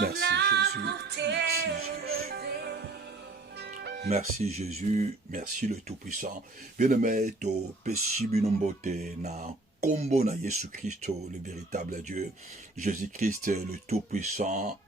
Merci Jésus, merci Jésus. Merci Jésus, merci le Tout-Puissant. Bien-aimé, to pesibinombote na combo na Jésus-Christ, le véritable Dieu. Jésus-Christ, le Tout-Puissant,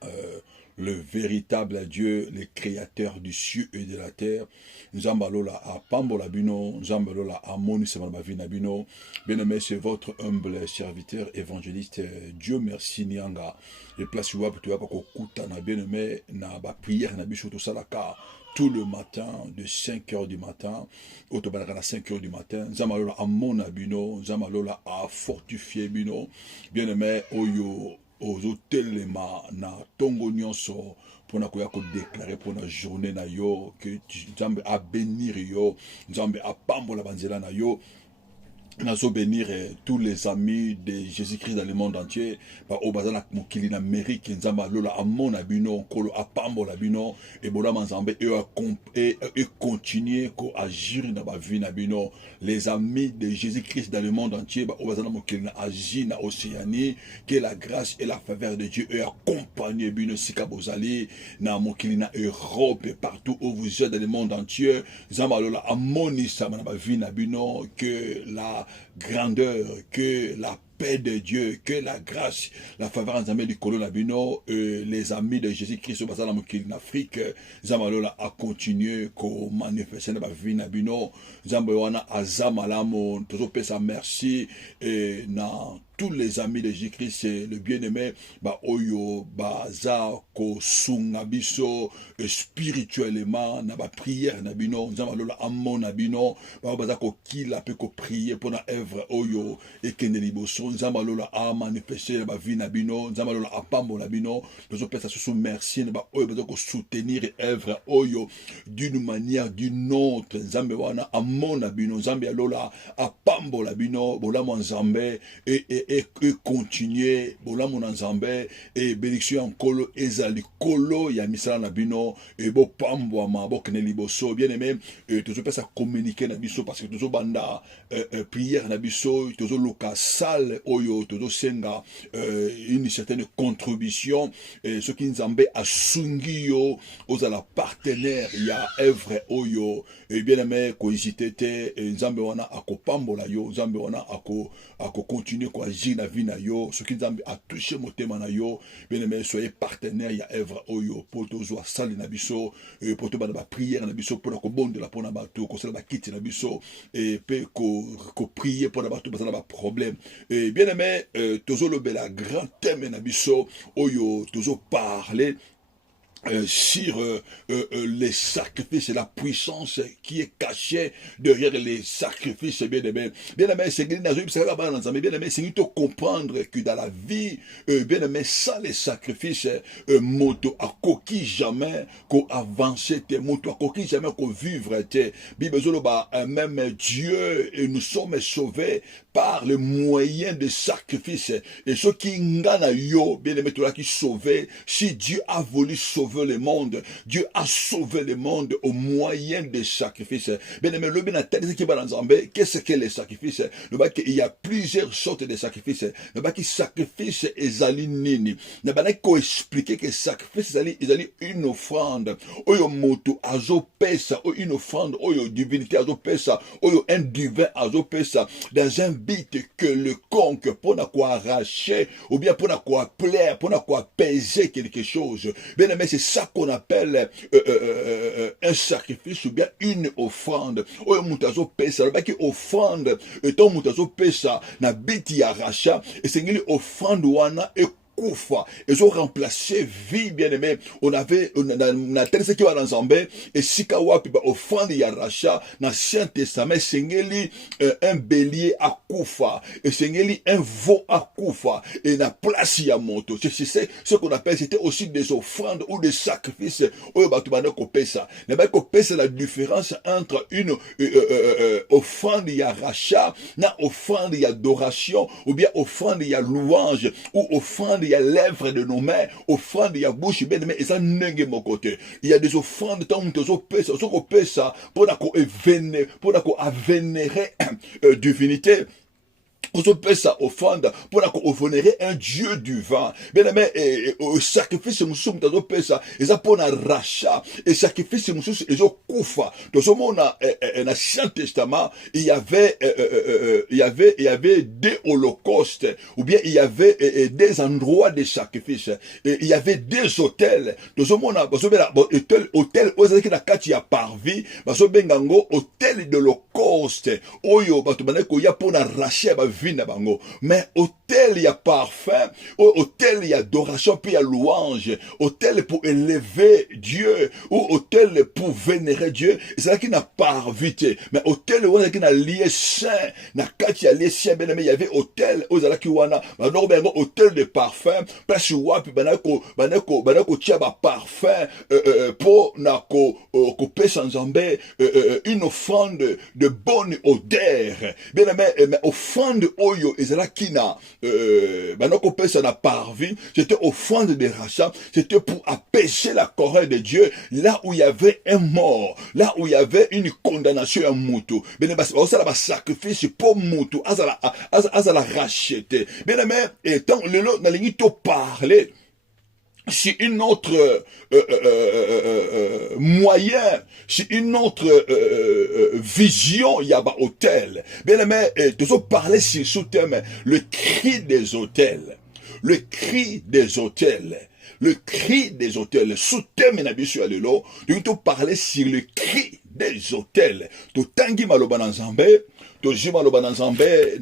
le véritable Dieu, le créateur du ciel et de la terre. Nzambalola a pambola bino, Nzambalola a moni semanabavina bino. Bien-aimé, c'est votre humble serviteur évangéliste. Dieu merci Nianga. Et place où tu vas pas kokuta na bien-aimé na ba prière na biso to salaka. Tout le matin, de 5 heures du matin, au à 5 heures du matin, Zamalola a mon abino, Zamalola a fortifié bino, bien aimé, Oyo, aux hôtels na tongo nyonso, pour na koya ko déclarer pour la journée na yo, que Nzambe a bénir yo, Nzambe a pambola banzela na yo, nous bénir tous les amis de Jésus-Christ dans le monde entier. Au bazana mokili na Amérique, nzamba lola amon abino, kolo apambo labino, et bola manzambe et continuer ko agir dans ma vie nabino. Les amis de Jésus-Christ dans le monde entier, au bazana mokili na agir na Océanie, que la grâce et la faveur de Dieu accompagnent bino sikabozali na mokili na Europe et partout où vous êtes dans le monde entier. Nzamba lola amoni sa na ma vie nabino, que la grandeur, que la paix de Dieu, que la grâce, la faveur en Zambie du Colonabino, les amis de Jésus-Christ au en Afrique, Zambalola a continué à manifester dans la vie nabino, Zambawana a Zamalamo, toujours sa merci, et na tous les amis de Jésus-Christ, le bien-aimé, ba oyo, ba za, ko sungabiso, spirituellement, na ba prière nabino, Zamalola amon nabino, ba baza ko kila pe ko prier pour na œuvre oyo, et keneliboso, Zamalola a manifesté ba vie nabino, Zamalola a pambo nabino, nous pesa sous merci, ba oyo baza ko soutenir œuvre oyo, d'une manière, d'une autre, Zambewana amon nabino, Zambialola a pambo nabino, bola mon Zambé, et continuer bola mon Nzambe et bénédiction en kolo ezali kolo ya misala na bino et bo pambo ma bo keneli boso bien aimé toujours pas ça communiquer na biso parce que toujours banda prière na biso toujours loka salle oyo toujours senga une certaine contribution et ce qui Nzambe asungi yo aux la partenaire ya œuvre oyo et bien aimé ko hésiter te Nzambe wana akopambola yo Nzambe wana ako continuer ko agir na vie na yo ce qui Nzambe a touché motema na yo bien aimé soyez partenaire ya œuvre oyo pour toujours salle na biso pour to bana ba prière na biso pour ko bondela pour na bato ko sala ba kiti na biso et pe ko prier pour na bato ba sala ba problème et bien aimé toujours le bel grand thème na biso oyo toujours parler sur les sacrifices et la puissance qui est cachée derrière les sacrifices bien aimé c'est bien aimé c'est de comprendre que dans la vie bien aimé sans les sacrifices moto a coquille jamais qu'on avance moto a coquille jamais qu'on vivre même Dieu et nous sommes sauvés par le moyen de sacrifice et ceux qui ngana yo bien aimé toi qui sauvé si Dieu a voulu sauver le monde. Dieu a sauvé le monde au moyen des sacrifices. Bien aimé, le bien qu'est-ce que les sacrifices? Il y a plusieurs sortes de sacrifices. Le qui sacrifice ezali nini. Ne pas expliquer que sacrifice ezali une offrande. Oyo moto azo pesa, une offrande, oyo divinité azo pesa, oyo un divin azo pesa dans un but que le conque pour na quoi arracher ou bien pour na quoi plaire, pour na quoi peser quelque chose. Bien aimé, c'est ça qu'on appelle un sacrifice ou bien une offrande. Oyo mutazo pesa, le baki offrande, et ton mutazo pesa na biti ya racha, et c'est une offrande wana et kufa ils ont remplacé vie bien aimé on avait na terre qui va dans Zambé et sikawapi ba offrande ya rachat na Ancien Testament sengeli un bélier à kufa et sengeli un veau à kufa et na place ya moto c'est ce qu'on appelle c'était aussi des offrandes ou des sacrifices oyo batu bana ko pesa na ba ko pesa la différence entre une offrande ya rachat na offrande ya adoration ou bien offrande ya louange ou offrande il y a lèvres de nos mains, offrande, il y a bouche, bien aimé, et ça n'est mon côté. Il y a des offrandes, tant que tu pèses, ça, pour qu'on vénérer divinité. ozopesa offrande mpona kohonorer un dieu du vin. Bien aimé, sacrifice mosusu mutu azopesa eza mpona rachat, et sacrifice mosusu ezokufa. Tozomona na Ancien Testament, il y avait des holocaustes, ou bien il y avait des endroits de sacrifice, il y avait des hôtels. Tozomona bazobela hôtel ozalaki na kati ya parvis, bazobenga ngo hôtel de l'holocauste, oyo bato bana koya mpona rachat bango. Mais hôtel il y a parfum, hôtel il y a adoration, puis il y a louange, hôtel pour élever Dieu, ou hôtel pour vénérer Dieu. C'est là qu'il n'a pas vite, mais hôtel où il y a lié saint, na kati ya lié saint, ben mais il y avait hôtel où il y a hôtel de parfum, parce que wapi banako tia ba parfum pour nako pesa nzambe une offrande de bonne odeur. Bien mais offrande oyo ezalaki na banako pesa na parvis, c'était offrande de rachat, c'était pour apaiser la colère de Dieu là où il y avait un mort, là où il y avait une condamnation à mutu. Bien ça la sacrifice pour mutu azala racheter. Bien et tant le lot na lingi to parler si une autre moyen, si une autre vision, il y a un hôtel. Bien aimé, toujours parler sur ce thème, le cri des hôtels. Le cri des hôtels. Le cri des hôtels. Sous-thème, bien sûr, nous tout parler sur le cri des hôtels. Tout tangi maloba na nzambe, tout jimaloba na nzambe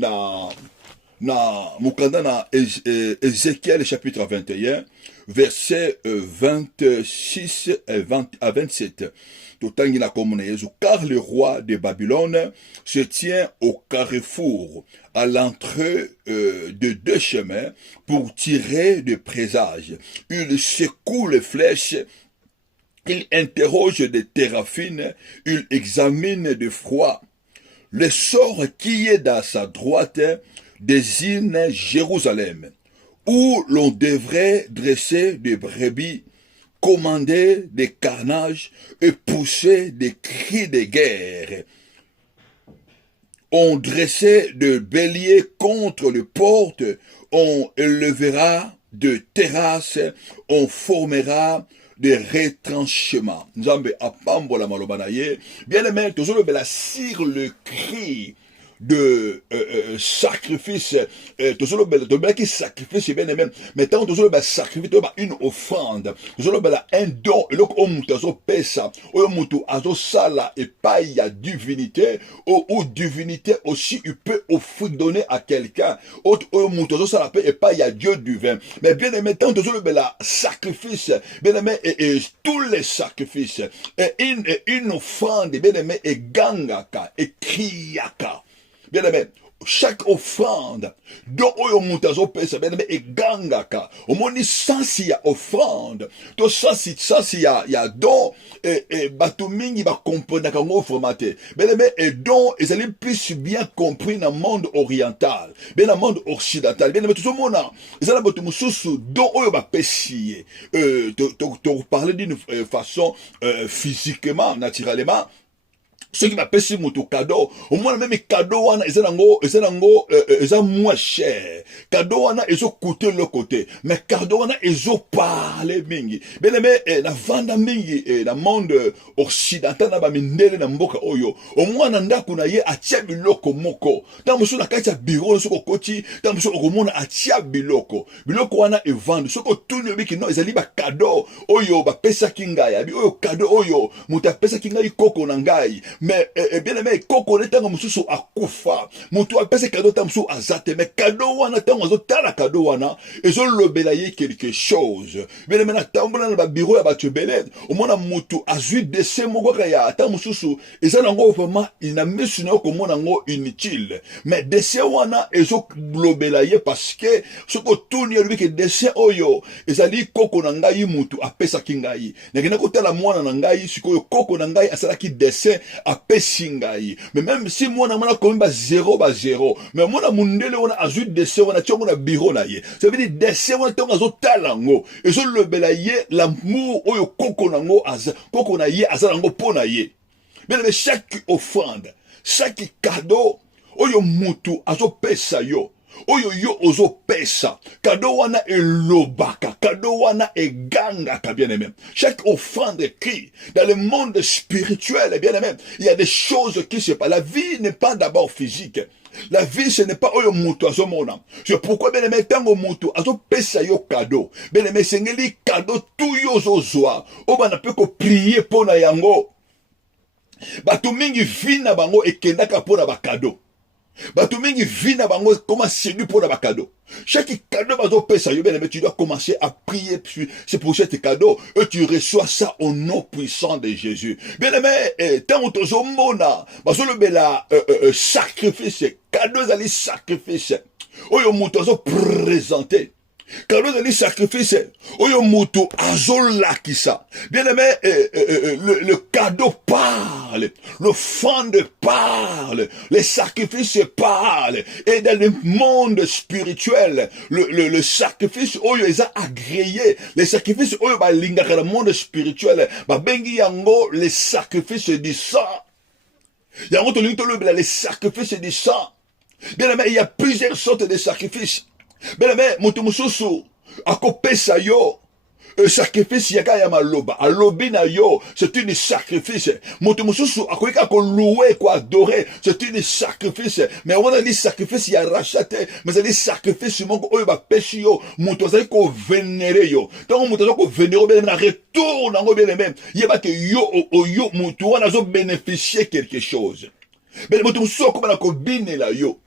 na mukanda na Ézéchiel chapitre 21, versets 26 à 27. Car le roi de Babylone se tient au carrefour, à l'entrée de deux chemins, pour tirer des présages. Il secoue les flèches, il interroge des téraphines, il examine de froid. Le sort qui est dans sa droite désigne Jérusalem, où l'on devrait dresser des brebis, commander des carnages et pousser des cris de guerre. On dressait de béliers contre les portes, on élevera de terrasses, on formera des retranchements. Nzambe apambola malobana ye. Bien aimé, toujours sur le cri de sacrifice, toujours qui sacrifice bien aimé, mais tant toujours sacrifice une offrande, toujours un don, et donc on azo pesa, on azo sala et pas il y a divinité, ou divinité aussi il peut offrir donner à quelqu'un, autre on azo sala et pas il y a Dieu du vin, mais bien aimé tant toujours sacrifice, bien aimé et tous les sacrifices, et une offrande bien aimé et gangaka et kriaka. Bien aimé, chaque offrande, dont oyo mutazo pesa, bien aimé, et gangaka. Au moins, sans y a offrande, to sans y a don, et batumingi va comprendre qu'on offre maté. Bien aimé, et don, ils allaient plus bien compris dans le monde oriental, bien dans le monde occidental. Bien aimé, tout le monde, ils allaient batu mususu, don oyo va pesier. To parler d'une façon, physiquement, naturellement, ce qui m'a payé mon cadeau, au moins même cadeau wana eza moins cher. Cadeau wana ezo coûter le côté, mais cadeau wana ezo parler mingi. Bien aimé, na vanda mingi na monde occidental na ba mindele na mboka oyo. Au moins na ndako na ye atia biloko moko. Tamusu na kati ya bureau soko koti, tamusu okomona atia biloko. Biloko wana e vendre. Soko tuni biki no ezali ba cadeau oyo ba pesa kinga bi oyo cadeau oyo muta pesa kinga koko na ngai. Mais bien aimé, koko neta mususu akufa. Mutu apese cadeau tamsu azate, mais cadeau wana tango azotala cadeau wana ezo lobela ye quelque chose. Bien aimé na tambola na ba bureau ya batu belé. Au moins mutu azui dese moko ya ta mususu eza nango vraiment ina mesu na ko mona ngo inutile. Mais dese wana ezo lobela ye parce que soko tuni yo que dese oyo ezali koko na ngai mutu apesa kingai. Na kina kotala mwana na ngai sikoyo koko na ngai asala ki dese apesi ngai. Mais même si mwana mwana komi ba 0 mais mwana mundele wana azui dese wana tiongo na bureau na ye. Ça veut dire dese wana tonga zo talango ezo lobela ye l'amour oyo koko na ngo aza koko na ye azala ngo pona ye. Mais chaque offrande, chaque cadeau oyo mutu azopesa yo, oyo yo ozopesa, cadeau wana elobaka, cadeau wana egangaka, bien-aimé. Chaque offrande crie dans le monde spirituel, bien-aimé, il y a des choses qui se passent. La vie n'est pas d'abord physique. La vie, ce n'est pas oyo mutu azomona. C'est pourquoi, bien-aimé, tango mutu azopesa yo cadeau. Bien-aimé, sengeli cadeau tout yo zozwa. Oba na pe ko prier pona yango. Bato mingi vina bango ekendaka pona ba cadeau. Bato mingi vina bango comment séduire pour la cadeau. Chaque cadeau bazo pesa yo, bien-aimé, tu dois commencer à prier. C'est pour cet cadeau et tu reçois ça au nom puissant de Jésus. Bien-aimé, tant que tu mona, bazo le bela sacrifice, cadeau zali sacrifice. Oyo muto zo présenter. Cadeau zali sacrifice. Oyo muto azolakisa. Bien-aimé, le cadeau parle, l'offrande parle, les sacrifices parlent. Et dans le monde spirituel, le sacrifice oyo eza agréé, les sacrifices oyo balingaka dans le monde spirituel, bengi yango les sacrifices du sang. Yango to lingi les sacrifices du sang. Bien-aimé, il y a plusieurs sortes de sacrifices. Bien-aimé, mutu mususu akopesa yo sacrifice yaka ya maloba alobi na yo, c'est une sacrifice. Mutu mususu akoyika ko louer, ko adorer, c'est une sacrifice. Mais on a dit sacrifice ya racheté, mais ça dit sacrifice moko oyo ba peshi yo, mutu azali ko vénérer yo. Donc mutu azali ko vénérer bien na retour nango bien-aimé. Yeba ke yo mutu wana zo bénéficier quelque chose. Mais mutu mususu akoma na ko binela yo.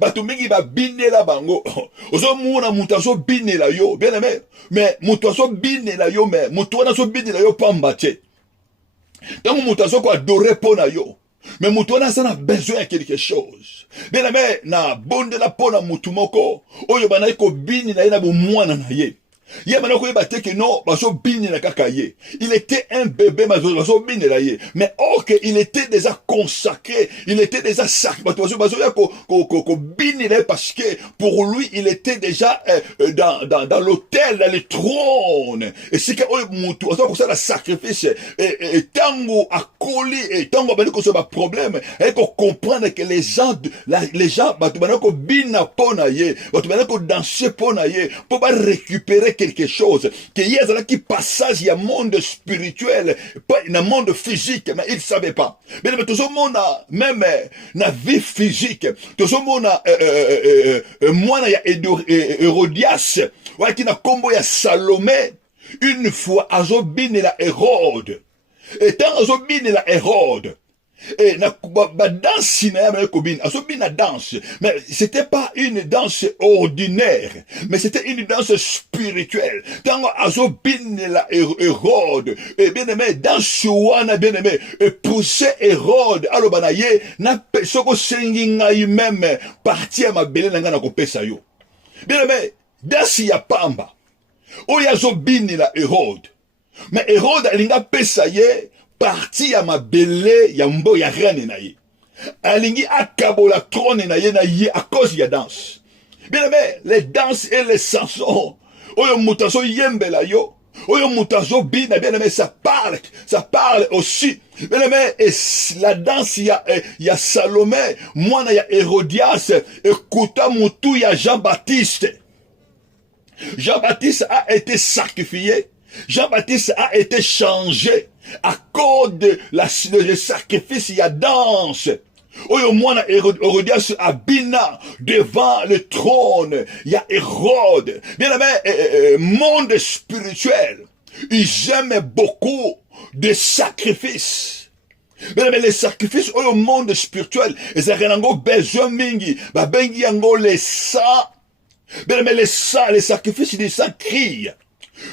Bato mingi ba binela bango. Ozo muna mutu azo binela yo, bien aimé. Mais mutu azo binela yo, mais mutu wana azo binela yo pamba te. Donc mutu azo ko adorer pona yo. Mais mutu wana ça a besoin de quelque chose. Bien aimé, na bonde la pona mutu moko. Oyo bana ko binela na bo mwana na ye. Il était un bébé, mais or qu'il était déjà consacré, il était déjà sacré, parce que pour lui, il était déjà dans l'autel, dans le trône. Et c'est que ça le sacrifice, et tango a collé, et tango a dit problème, et qu'on comprenne que les gens, danser pour pas récupérer quelque chose, que y a qui passage, il y a monde spirituel, pas un monde physique, mais il ne savait pas. Mais tout le monde a, même na vie physique, tout le monde a, moi, il y a Hérodias, ouais, qui n'a combo, il y a Salomé, une fois, Azobine la Hérode, et tant Azobine la Hérode, et na danse na danse, mais c'était pas une danse ordinaire, mais c'était une danse spirituelle. Tango azobine la Hérode, et bien aimé danse wana bien aimé, et pousser Hérode alobanaye na pesoko senginga même parti à ma belle nanga na kopesa yo. Bien aimé danse ya pamba. Oya azobine la Hérode, mais Hérode alinga pesa ye parti à ma belle yambo ya reine na ye. Alingi akabola trône na ye à cause ya danse. Bien aimé, les danses et les chansons, oyo mutaso yembela yo, oyo mutaso bina, bien aimé, ça parle aussi. Bien aimé, et la danse ya Salomé, moi ya Hérodias, écouta mutu ya Jean-Baptiste. Jean-Baptiste a été sacrifié. Jean-Baptiste a été changé à cause de le sacrifice, il y a danse. Oyo mwana Hérodias abina devant le trône, il y a Hérode. Bien aimé, monde spirituel, ils aiment beaucoup de sacrifices. Bien aimé, les sacrifices au monde spirituel, ils ont besoin mingi, ba bengi yango les sang. Bien aimé, les sacrifices des sang crient.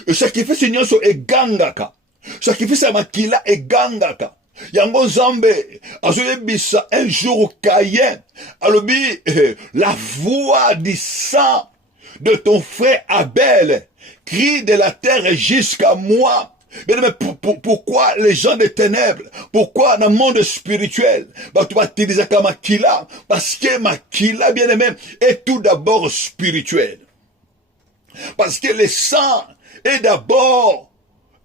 Le sacrifice nyonso egangaka. Sacrifice ya makila egangaka. Yango Zambé, azoyebisa un jour Caïn, alobi, la voix du sang de ton frère Abel crie de la terre jusqu'à moi. Mais pourquoi les gens des ténèbres, pourquoi dans le monde spirituel, tu vas utiliser comme makila, parce que makila, bien aimé, est tout d'abord spirituel. Parce que le sang est d'abord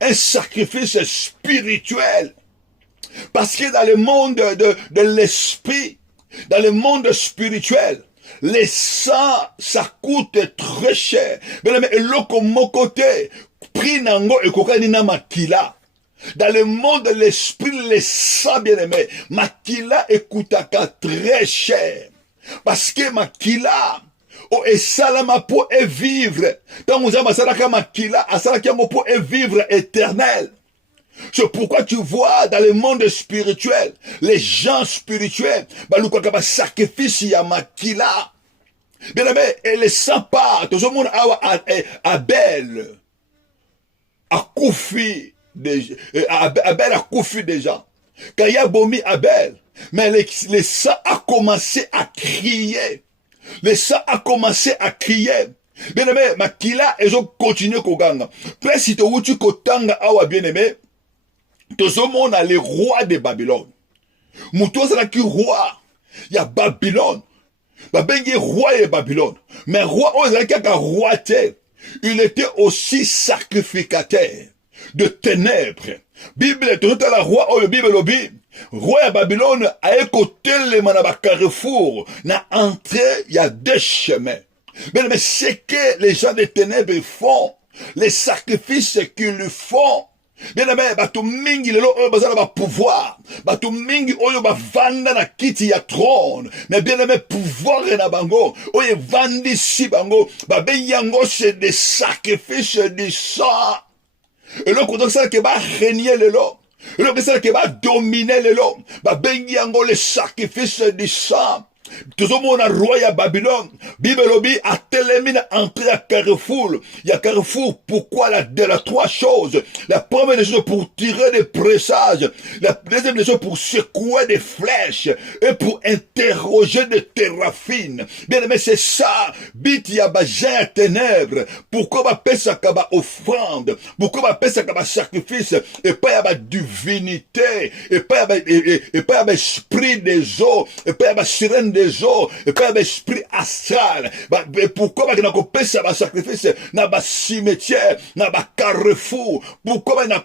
un sacrifice spirituel. Parce que dans le monde de l'esprit, Dans le monde spirituel, les sangs, ça coûte très cher. Mais eloko mokote, prix nango et kokani na makila. Dans le monde de l'esprit, les sangs bien-aimés, makila ekutaka très cher. Parce que makila, o esalama pour vivre. Tant que vous avez makila, asalaki yango pour vivre éternel. C'est pourquoi tu vois dans le monde spirituel, les gens spirituels, balukaka ba sacrifice ya makila. Bien aimé, et les sans part, tout le monde a Abel a koufi Abel a koufi déjà. Quand il y a bomi Abel, mais les sangs a commencé à crier. Les sangs a commencé à crier. Bien aimé, makila, ils ont continué koganga. Puis si tu as kotanga awa bien aimé, tout le monde a les rois de Babylone. Moutou c'est qui roi. Il y a Babylone. Babengi roi de Babylone. Mais roi, roi il était aussi sacrificateur de ténèbres. Bible, tout à la roi, oh, le Bible, roi de Babylone a écouté les manaba carrefour. Na entrée, il y a deux chemins. Mais c'est que les gens des ténèbres font, les sacrifices qu'ils font. Bien aimé, batu mingi lelo oyo bazala ba pouvoir, batu mingi oyo ba vanda na kiti ya trône, mais bien aimé pouvoir na bango, oyo vandi si bango, ba benyango c'est des sacrifices du sang. Et le côté ça que ba régner lelo, et le côté ça que ba dominer lelo, ba benyango les sacrifices du sang. Tout le monde a roi à Babylone. Bible lobby a téléminé entrée à Carrefour. Il y a Carrefour, pourquoi de la trois choses. La première des choses pour tirer des pressages. La deuxième des choses pour secouer des flèches. Et pour interroger des terrafines. Bien aimé, c'est ça. Bit ya bajan à ténèbres. Pourquoi va payer ça kaba offrande? Pourquoi va payer ça kaba sacrifice? Et pas ya ba divinité. Et pas ya ba esprit des eaux. Et pas ya ba sirène des eaux, et pas l'esprit astral. Pourquoi il y a un sacrifice dans le cimetière, dans le carrefour? Pourquoi il y a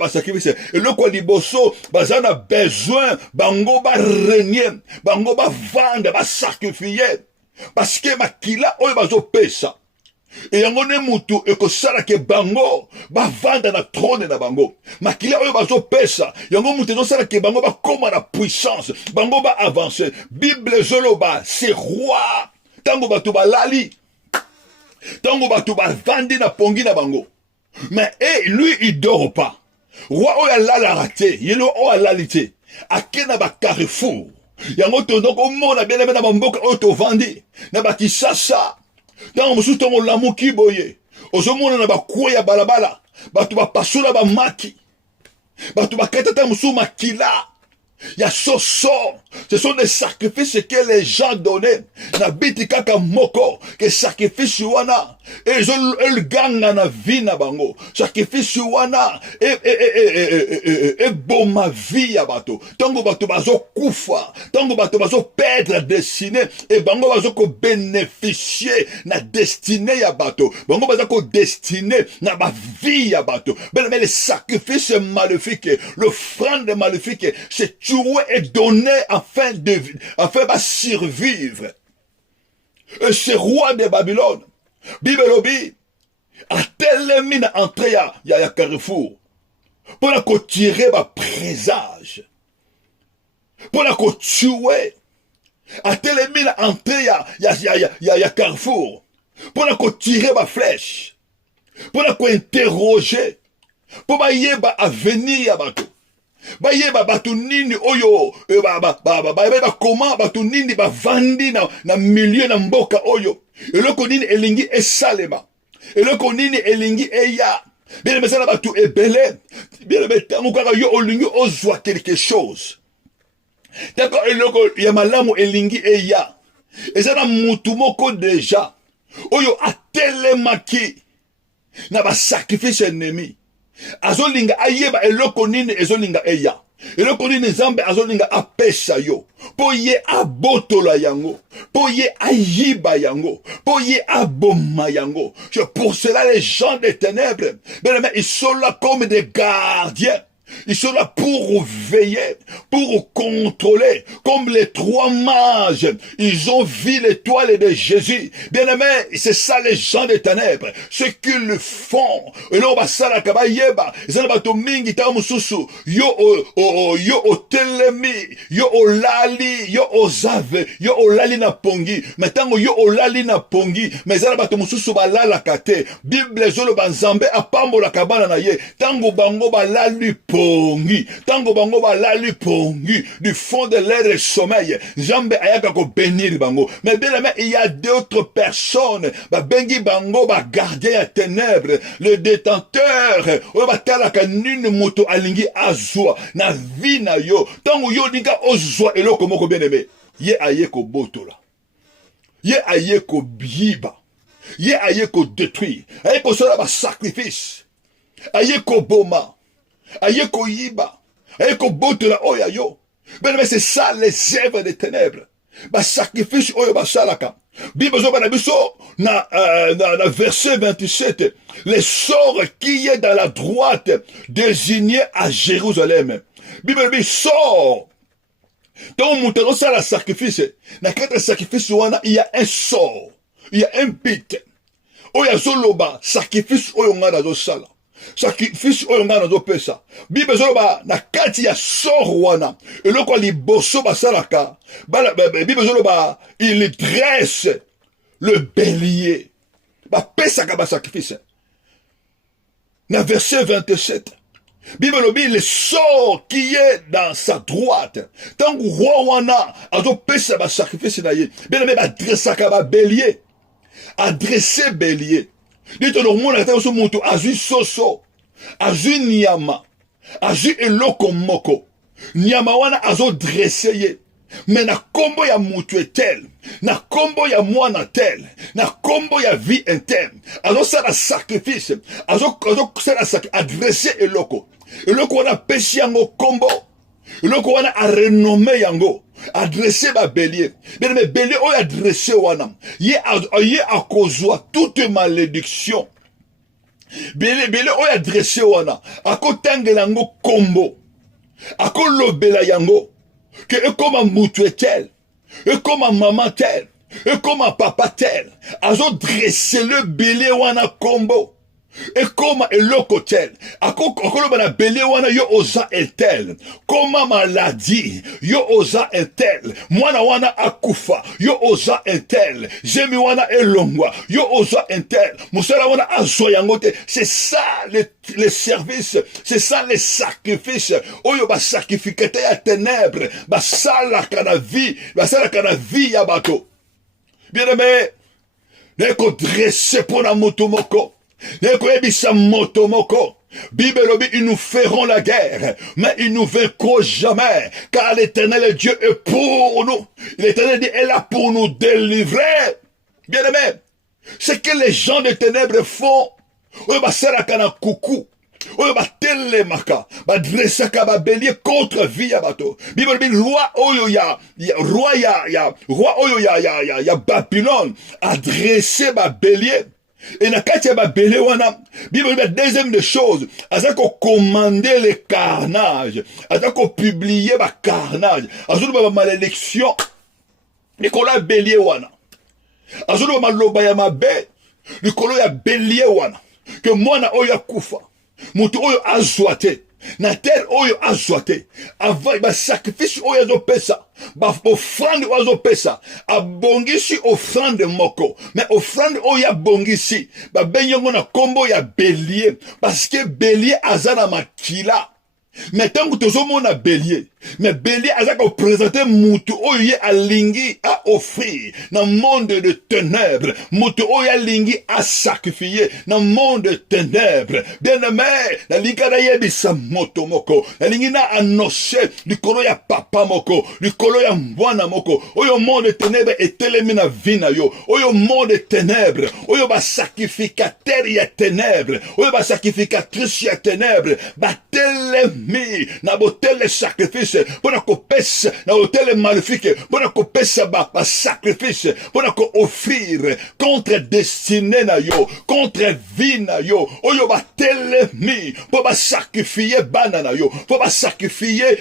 un sacrifice? Et le quoi dit bosso, il a besoin, bango va régner, bango va vendre, va sacrifier. Parce que makila, on va pesa. Et yango ne mutu ekosala ke bango ba vanda na trône na bango makila oyo bazo pesa yango mutu no sala ke bango ba koma na puissance bango ba avancer Bible zoloba c'est roi tango batu ba lali tango batu ba vandi na pongi na bango mais lui il dort pas roi oyo lala raté yelo oyo lalite akena ba carrefour yango tondo ko mona bien na mboka oyo to vandi na ba kisasa. Dans le sous-ton, l'amour qui boye. Ozomona na bakouya ya balabala. Batu ba pasula ba maki. Batu ba katata musu makila. Ya soso. Ce sont des sacrifices que les gens donnaient. Na biti kaka moko. Que sacrifice wana. Et le ganga na vie na bango. Sacrifice wana. Et bon ma vie ya bato. Tango bato bazo kufa. Tango bato bazo perdre destinée. Et bango bazo ko bénéficier na destinée ya bato. Bango bazo ko destiné na ba vie ya bato. Mais les sacrifices maléfiques. L'offrande maléfique. C'est tuer et donner afin de survivre. Et ce roi de Babylone, Bible lobby, a tellement mis entrée ya Carrefour, pour la tirer ma présage, pour la tuer, a tellement mis entrée ya Carrefour, pour la tirer ma flèche, pour la interroger, pour ma yeba à venir ya bateau. Bayeba batu nini oyo comment batu nini bavandi na milieu na mboka oyo eloko nini elingi esalema eloko nini elingi eya bien mesana batu ebele bien betango kaka yo olingi ozwa quelque chose d'accord eloko ya malamu elingi eya ezana mutu moko deja oyo atelemaki na ba sacrifice ennemi azolinga ayeba eloko nini ezolinga eya eloko nini nzambe azolinga apesa yo po ye abotola yango po ye ayiba yango po ye aboma yango. C'est pour cela les gens des ténèbres bien aimé ils sont là comme des gardiens Ils sont là pour veiller, pour contrôler. Comme les 3 mages, ils ont vu l'étoile de Jésus. Bien aimé, c'est ça les gens des ténèbres. Ce qu'ils font. Et là, on va ça la kabayeba. Ils ont bateau mingi ta mususu. Yo o telemi, yo o lali, yo o zave, yo o lali na pongi. Maintenant yo o lali na pongi. Mais ils ont bateau mususu ba la kate. Bible zolo banzambe apambo la kabana na ye. Tango bango ba lali pongi. Tango bango ba lali pongi. Du fond de l'air sommeil. Jambe ayaka ko bénir bango. Mais bien aimé, il y a d'autres personnes. Ba bengi bango ba gardien à ténèbres. Le détenteur. O ba talaka nini moto alingi azwa. Na vie na yo. Tango yo dinga ozwa eloko moko bien aimé. Ye aye ko botola. Ye aye ko biba. Ye aye ko détruire. Aye ko sola ba sacrifice. Aye ko boma. Aye ko yiba. Aye ko botola oya yo. Mais c'est ça les œuvres des ténèbres. Ba sacrifice oyo ba salaka. Bible zo bana biso na verset 27. Les sorts qui est dans la droite désignés à Jérusalem. Bible dit sort. Donc moutero ça la sacrifice. Na quatre sacrifice wana il y a un sort. Il y a un pit. Oya zoloba sacrifice oyo ngana zo sala. Sacrifice oyo ngana zo pesa. Bible zoloba na kati ya sort wana. Eloko liboso basalaka. Bible zoloba il dresse le bélier. Ba pesa ka ba sacrifice. Na verset 27. Bible dit le sort qui est dans sa droite. Tant que roi wana azo pesa ba sacrifice na ye. Bien aimé ba dressa ka ba bélier. Adresser bélier. Dit le monde ata so moto azu soso. Azu nyama. Azu eloko moko. Nyama wana azo dresser ye. Mais na kombo ya mutu etel, na kombo ya mwana tel, na kombo ya vie interne, azo sa la sacrifice, azo sa la sacrifice, adresser eloko. Eloko wana pesi yango kombo, eloko wana a renommé yango, adresser ba bélier. Mais bélier oyo adresser wana, ye a kozwa toute malédiction. Bélier oyo adresser wana, ako tangela yango kombo, ako lobela yango. Que comme un moutou tel, et comme un maman tel, et comme un papa tel, azo dressé le bélier wana combo, et comme un loco tel, akolo bana bélier wana yo oza un tel, comme maladie, yo oza un tel, mwana wana akufa, yo oza un tel, jemi wana elongwa, yo oza un tel, musala wana azoyangote, c'est ça les services, c'est ça les sacrifices. Oyo ba sacrificate ya ténèbres, ba sala kana vie ya bato. Bien aimé, neko dresse pour la moto moko, neko ebisa moto moko. Bible dit, ils nous feront la guerre, mais ils nous vaincront jamais, car l'Éternel Dieu est pour nous. L'Éternel dit, est là pour nous délivrer. Bien aimé, ce que les gens de ténèbres font, oyo ba sala kana kuku, oyo ba telemaka, ba dressaka ba bélier contre vie ya bato. Bible dit roi oyo ya Babylone a dressé ba bélier. Et na kati ya ba bélier wana, Bible dit deuxième des choses, azako commander le carnage, azako publier ba carnage, azako ba malédiction. Nicolas bélier wana. Azako ba maloba ya mabe, likolo ya bélier wana. Que mwana oyo akufa, mutu oyo azwate, na terre oyo azwate, avant ba sacrifice oyo azopesa, ba offrande oyo azopesa, abongisi offrande moko, mais offrande oyo abongisi, ba benyango na kombo ya bélier, parce que bélier azana makila. Mais tant que tu as bélier, mais bélier a présenté mutu oye alingi à offrir dans le monde de ténèbres, mutu oye alingi à sacrifier dans le monde de ténèbres. Bien aimé, la lingana yebisa moto moko, la lingina annonce du kolo ya papa moko, du kolo ya mwana moko, oyo monde de ténèbres et telemina vina yo, oyo monde de ténèbres, oyo ba sacrificateur ya ténèbres, oyo ba sacrificatrice ya ténèbres, ba telemi na botel sacrifice sacrifice, pour qu'on pèse dans l'hôtel maléfique, pour qu'on pèse ba sacrifice, pour qu'on offrir contre destinée na yo, contre vie na yo, oyo ba telemi, pour ba sacrifier banana yo, pour ba sacrifier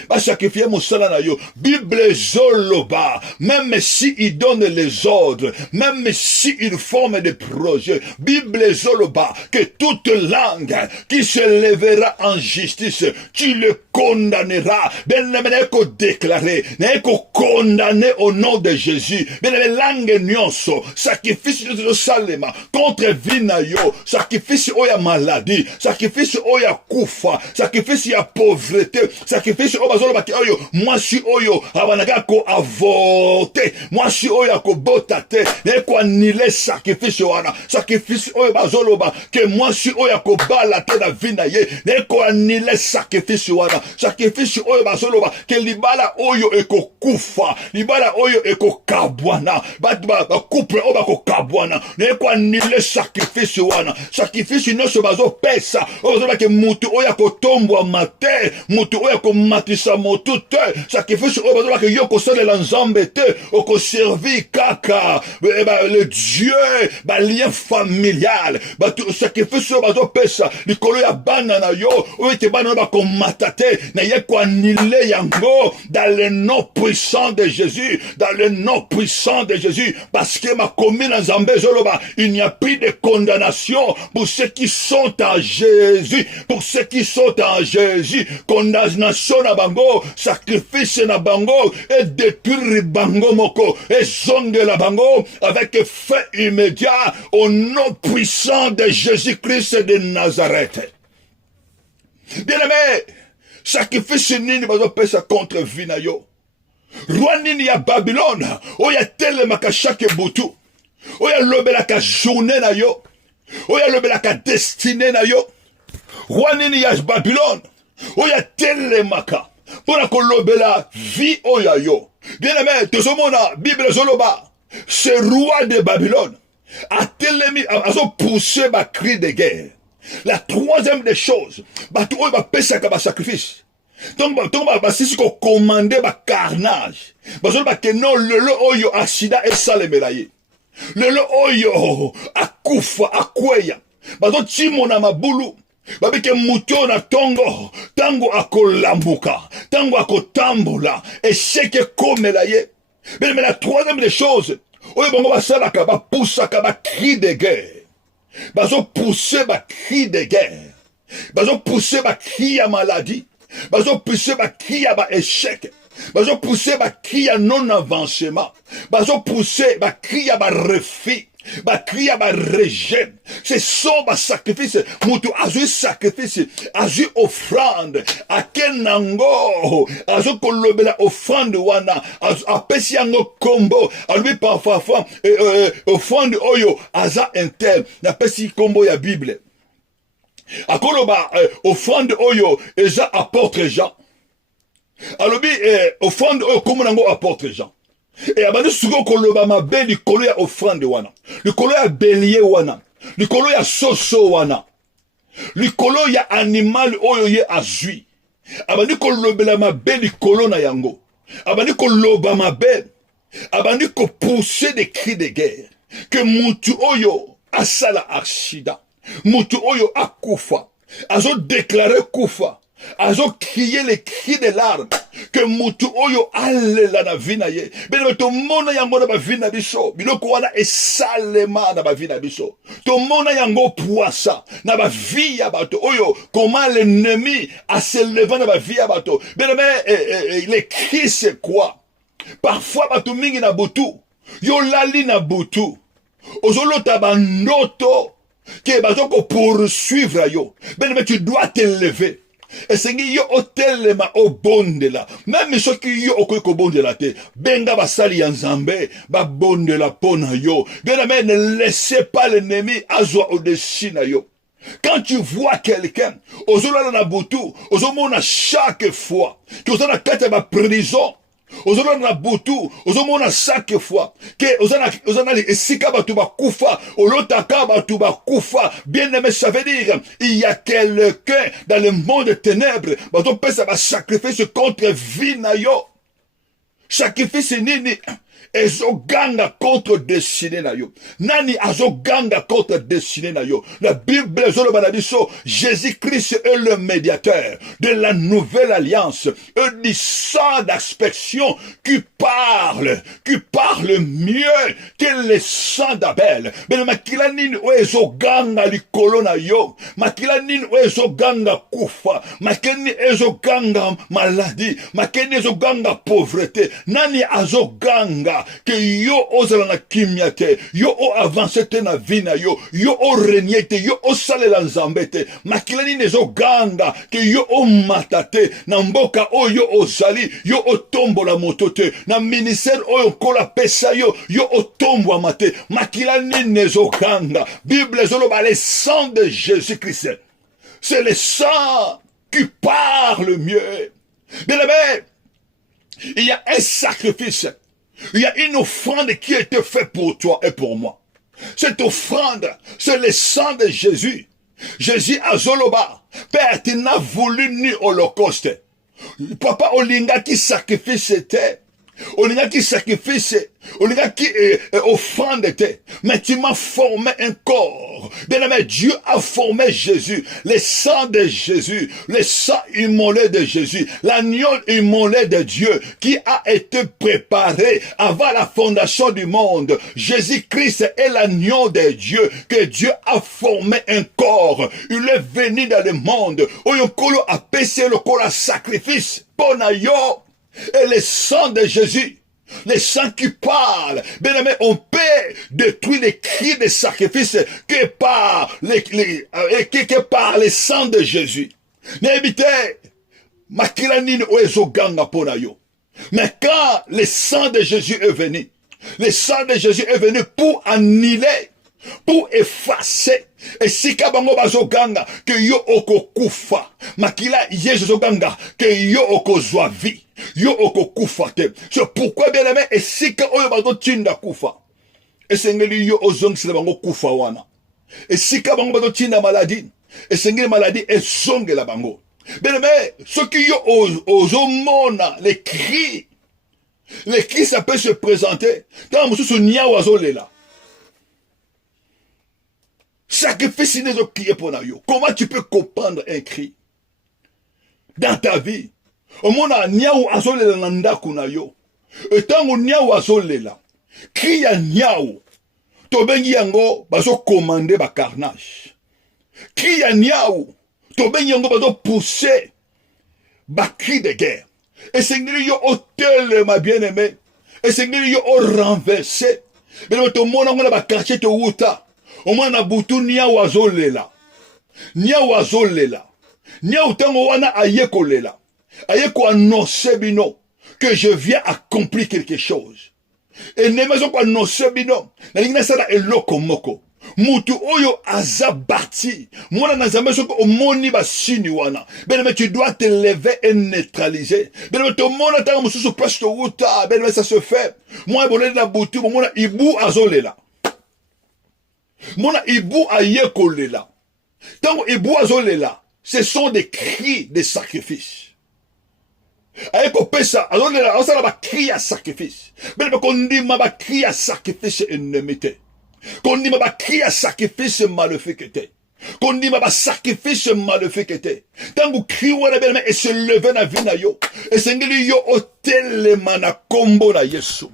mosala na yo. Bible zoloba, même si il donne les ordres, même si il forme des projets, Bible zoloba, que toute langue qui se lèvera en justice, tu le condamneras. Bien aimé, n'est qu'au déclarer, n'est qu'au condamner au nom de Jésus. Bien aimé, langue nyonso, sacrifice de salema, contre vinayo, sacrifice oya maladie, sacrifice oya kufa, sacrifice ya pauvreté, sacrifice oya bazolo baki oyo, moi si oyo, abanaga ko avorte, moi si oyo ko botate, n'est qu'au annule sacrifice wana, sacrifice oyo bazolo ba, que moi si oyo ko balate na vinaye, n'est qu'au annule sacrifice wana, sacrifice oyo bazolo ba, que libala oyo eko kufa, libala oyo eko kabwana, ba couple oyo ba ko kabwana, n'est qu'au annule sacrifice wana, sacrifice no se bazo pesa, oyo bazolo ba que mutu oyo ko tombwa mate, mutu oyo ko matisa motu te, sacrifice oyo bazolo ba que yo ko sele la nzambe te, oko servi kaka, le Dieu, ba lien familial, ba sacrifice oyo bazo pesa, likolo ya bana na yo, oyo te bana ba ko matate, na ye ko annule yango, dans le nom puissant de Jésus, dans le nom puissant de Jésus, parce que ma commune en Zambé Zoloba, il n'y a plus de condamnation pour ceux qui sont en Jésus, pour ceux qui sont en Jésus, condamnation na bango, sacrifice na bango, et détruire bango moko, et zonde la bango, avec feu immédiat, au nom puissant de Jésus-Christ de Nazareth. Bien-aimé, sacrifice nini bazo pesa contre vinayo. Roi nini ya Babylone, oya telemaka chaque butu, oya lobelaka journée na yo, oya lobelaka destinée na yo. Roi nini ya Babylone, oya telemaka, pona kolobela vie oya yo. Bien-aimé, tozomona Bible zoloba, ce roi de Babylone a telemi, a poussé ba cri de guerre. La troisième des choses, bato oyo ba pesaka ba sacrifice. Donc ba sisi ko commander ba carnage. Bazolo ba ke non lelo oyo asida esalemela ye. Lelo oyo akufa akweya. Bazo chimona mabulu. Babike muto na tango akolambuka, tango akotambola, echeke komela ye. Mais la troisième des choses, oyo bango basalaka ba poussaka ba cri de guerre. Bazo pousser ba cri de guerre, bazo pousser ba cri ya maladie, bazo pousser ba cri ya ba échec, bazo pousser ba cri ya non avancement, bazo pousser ba cri ya ba refus, ba cri ya ba rejet. Ce sont ba sacrifice, mutu azu sacrifice, azu offrande, akenango, azu kolobela offrande wana, apesi yango kombo, alubi parfois offrande oyo aza intel, napesi kombo ya Bible. Akoloba offrande oyo eza apôtre Jean. Alubi offrande oyo kombo nango apôtre Jean. Et abandi suko koloba mabe likolo ya offrande wana, likolo ya bélier wana, likolo ya soso wana, likolo ya animal oyo ye azui. Abandi kolobela mabe likolo na yango, abandi koloba mabe, abandi ko pousser des cris de guerre, que mutu oyo asala accident, mutu oyo akufa, azo déclarer kufa, azo crier les cris de larmes, que mutu oyo alela na vina ye. Bene to mona yango na ba vina biso, biloko wana esalema na ba vina biso. To mona yango poisa na ba vie ya bato oyo, comment l'ennemi a se levé na ba vie ya bato. Bene les cris c'est quoi? Parfois bato mingi na butu, yo lali na butu, ozolota ba ndoto ke bato ko poursuivre yo. Bene tu dois te lever. Et c'est que yo otelema obondela, même ceux qui yo okoko bondela te, benga basali ya nzambe, ba bondela pona yo. Bien aimé, ne laissez pas l'ennemi azwa au-dessus na yo. Quand tu vois quelqu'un, ozolala na butu, ozomona chaque fois, que ozana kata ba prison, ozolanda butu, ozomona chaque fois que ozana esika batu bakufa, olotaka batu bakufa. Bien aimé, ça veut dire il y a quelqu'un dans le monde des ténèbres, bato pesa ba sacrifice contre vie na yo. Sacrifice nini ezoganga contre destiné na yo. Nani azoganga contre destiné na yo. La Bible ezoloba na biso, Jésus-Christ est le médiateur de la nouvelle alliance, du sang d'aspersion qui parle mieux que le sang d'Abel. Mais makila nini o ezoganga likolo na yo, makila nini o ezoganga kufa, makila nini ezoganga maladie, makila nini ezoganga pauvreté. Nani azoganga que yo ozalanga kimia te, yo o avance te na vie na yo, yo o renie te, yo o salela nzambe te. Makila nini ezoganga que yo o mata te, na mboka oyo ozali, yo o tombola moto te, na ministère oyo kola pesa yo, yo o tombwama te. Makila nini ezoganga. Bible ezoloba le sang de Jésus-Christ, c'est le sang qui parle mieux. Bien aimé, il y a un sacrifice, il y a une offrande qui a été faite pour toi et pour moi. Cette offrande, c'est le sang de Jésus. Jésus a zoloba, Père, tu n'as voulu ni holocauste. Papa, olinga qui sacrifice était. Olinga qui sacrifice, olinga qui offrande était. Mais tu m'as formé un corps. Bien aimé, Dieu a formé Jésus. Le sang de Jésus, le sang immolé de Jésus, l'agneau immolé de Dieu qui a été préparé avant la fondation du monde. Jésus-Christ est l'agneau de Dieu que Dieu a formé un corps. Il est venu dans le monde. Oyokolo a péché le corps à sacrifice. Ponayo. Et le sang de Jésus, le sang qui parle, bien aimé, on peut détruire les cris de sacrifice que par le sang de Jésus. N'ébitez, makilanine oezo ganga ponayo. Mais quand le sang de Jésus est venu, le sang de Jésus est venu pour annihiler, pour effacer. Et si kabango bazoganga que yo oko kufa, makila yesu ganga que yo oko zwa vie, yo oko kufa te. C'est pourquoi bien aimé, et si ka oyo bazo tinda kufa, et sengeli yo ozong sile bango kufa wana. Et si kabango bazo tinda maladie, et sengeli maladie et zonge la bango. Bien aimé, ce qui yo ozomona les cris ça peut se présenter dans mususu nya wazolela. Sacrifice n'est pas qui est pour nous. Comment tu peux comprendre un cri dans ta vie? Au monde a niaou azolela nanda kunayo. Et tant qu'on niaou azolela, cri ya niaou. Tobengi yango bazo commander ba carnage. Cri ya niaou. Tobengi yango bazo pousser ba cri de guerre. Et c'est que yo hôtel ma bien-aimé. Et c'est que yo renversé. Mais tout le monde a ba quartier to wuta. Au moins na butu nia wazolela. Nia wazolela. Nia utango wana ayeko lela. Ayeko annoncer bino que je viens accomplir quelque chose. Et ne maison pas annoncer bino. Na lingina sala eloko moko. Mutu oyo azabati. Mwana na zambe soko omoni ba sini wana. Ben mais tu dois te lever et neutraliser. Ben mais tout le monde attend mususu presque uta. Ben mais ça se fait. Moi bolé na butu mona ibu azolela. Mona ibu ayekolela. Tant ibu azolela, ce sont des cris de sacrifice. Ayeko pesa, azolela, azolela ba cri à sacrifice. Mais qu'on dit ma ba cri à sacrifice ennemité. Qu'on dit ma ba cri à sacrifice maléfiquité. Qu'on dit ma ba sacrifice maléfiquité. Tant que cri wana belle et se lever na vie na yo. Et sengeli yo hotel mana kombo na Yesu.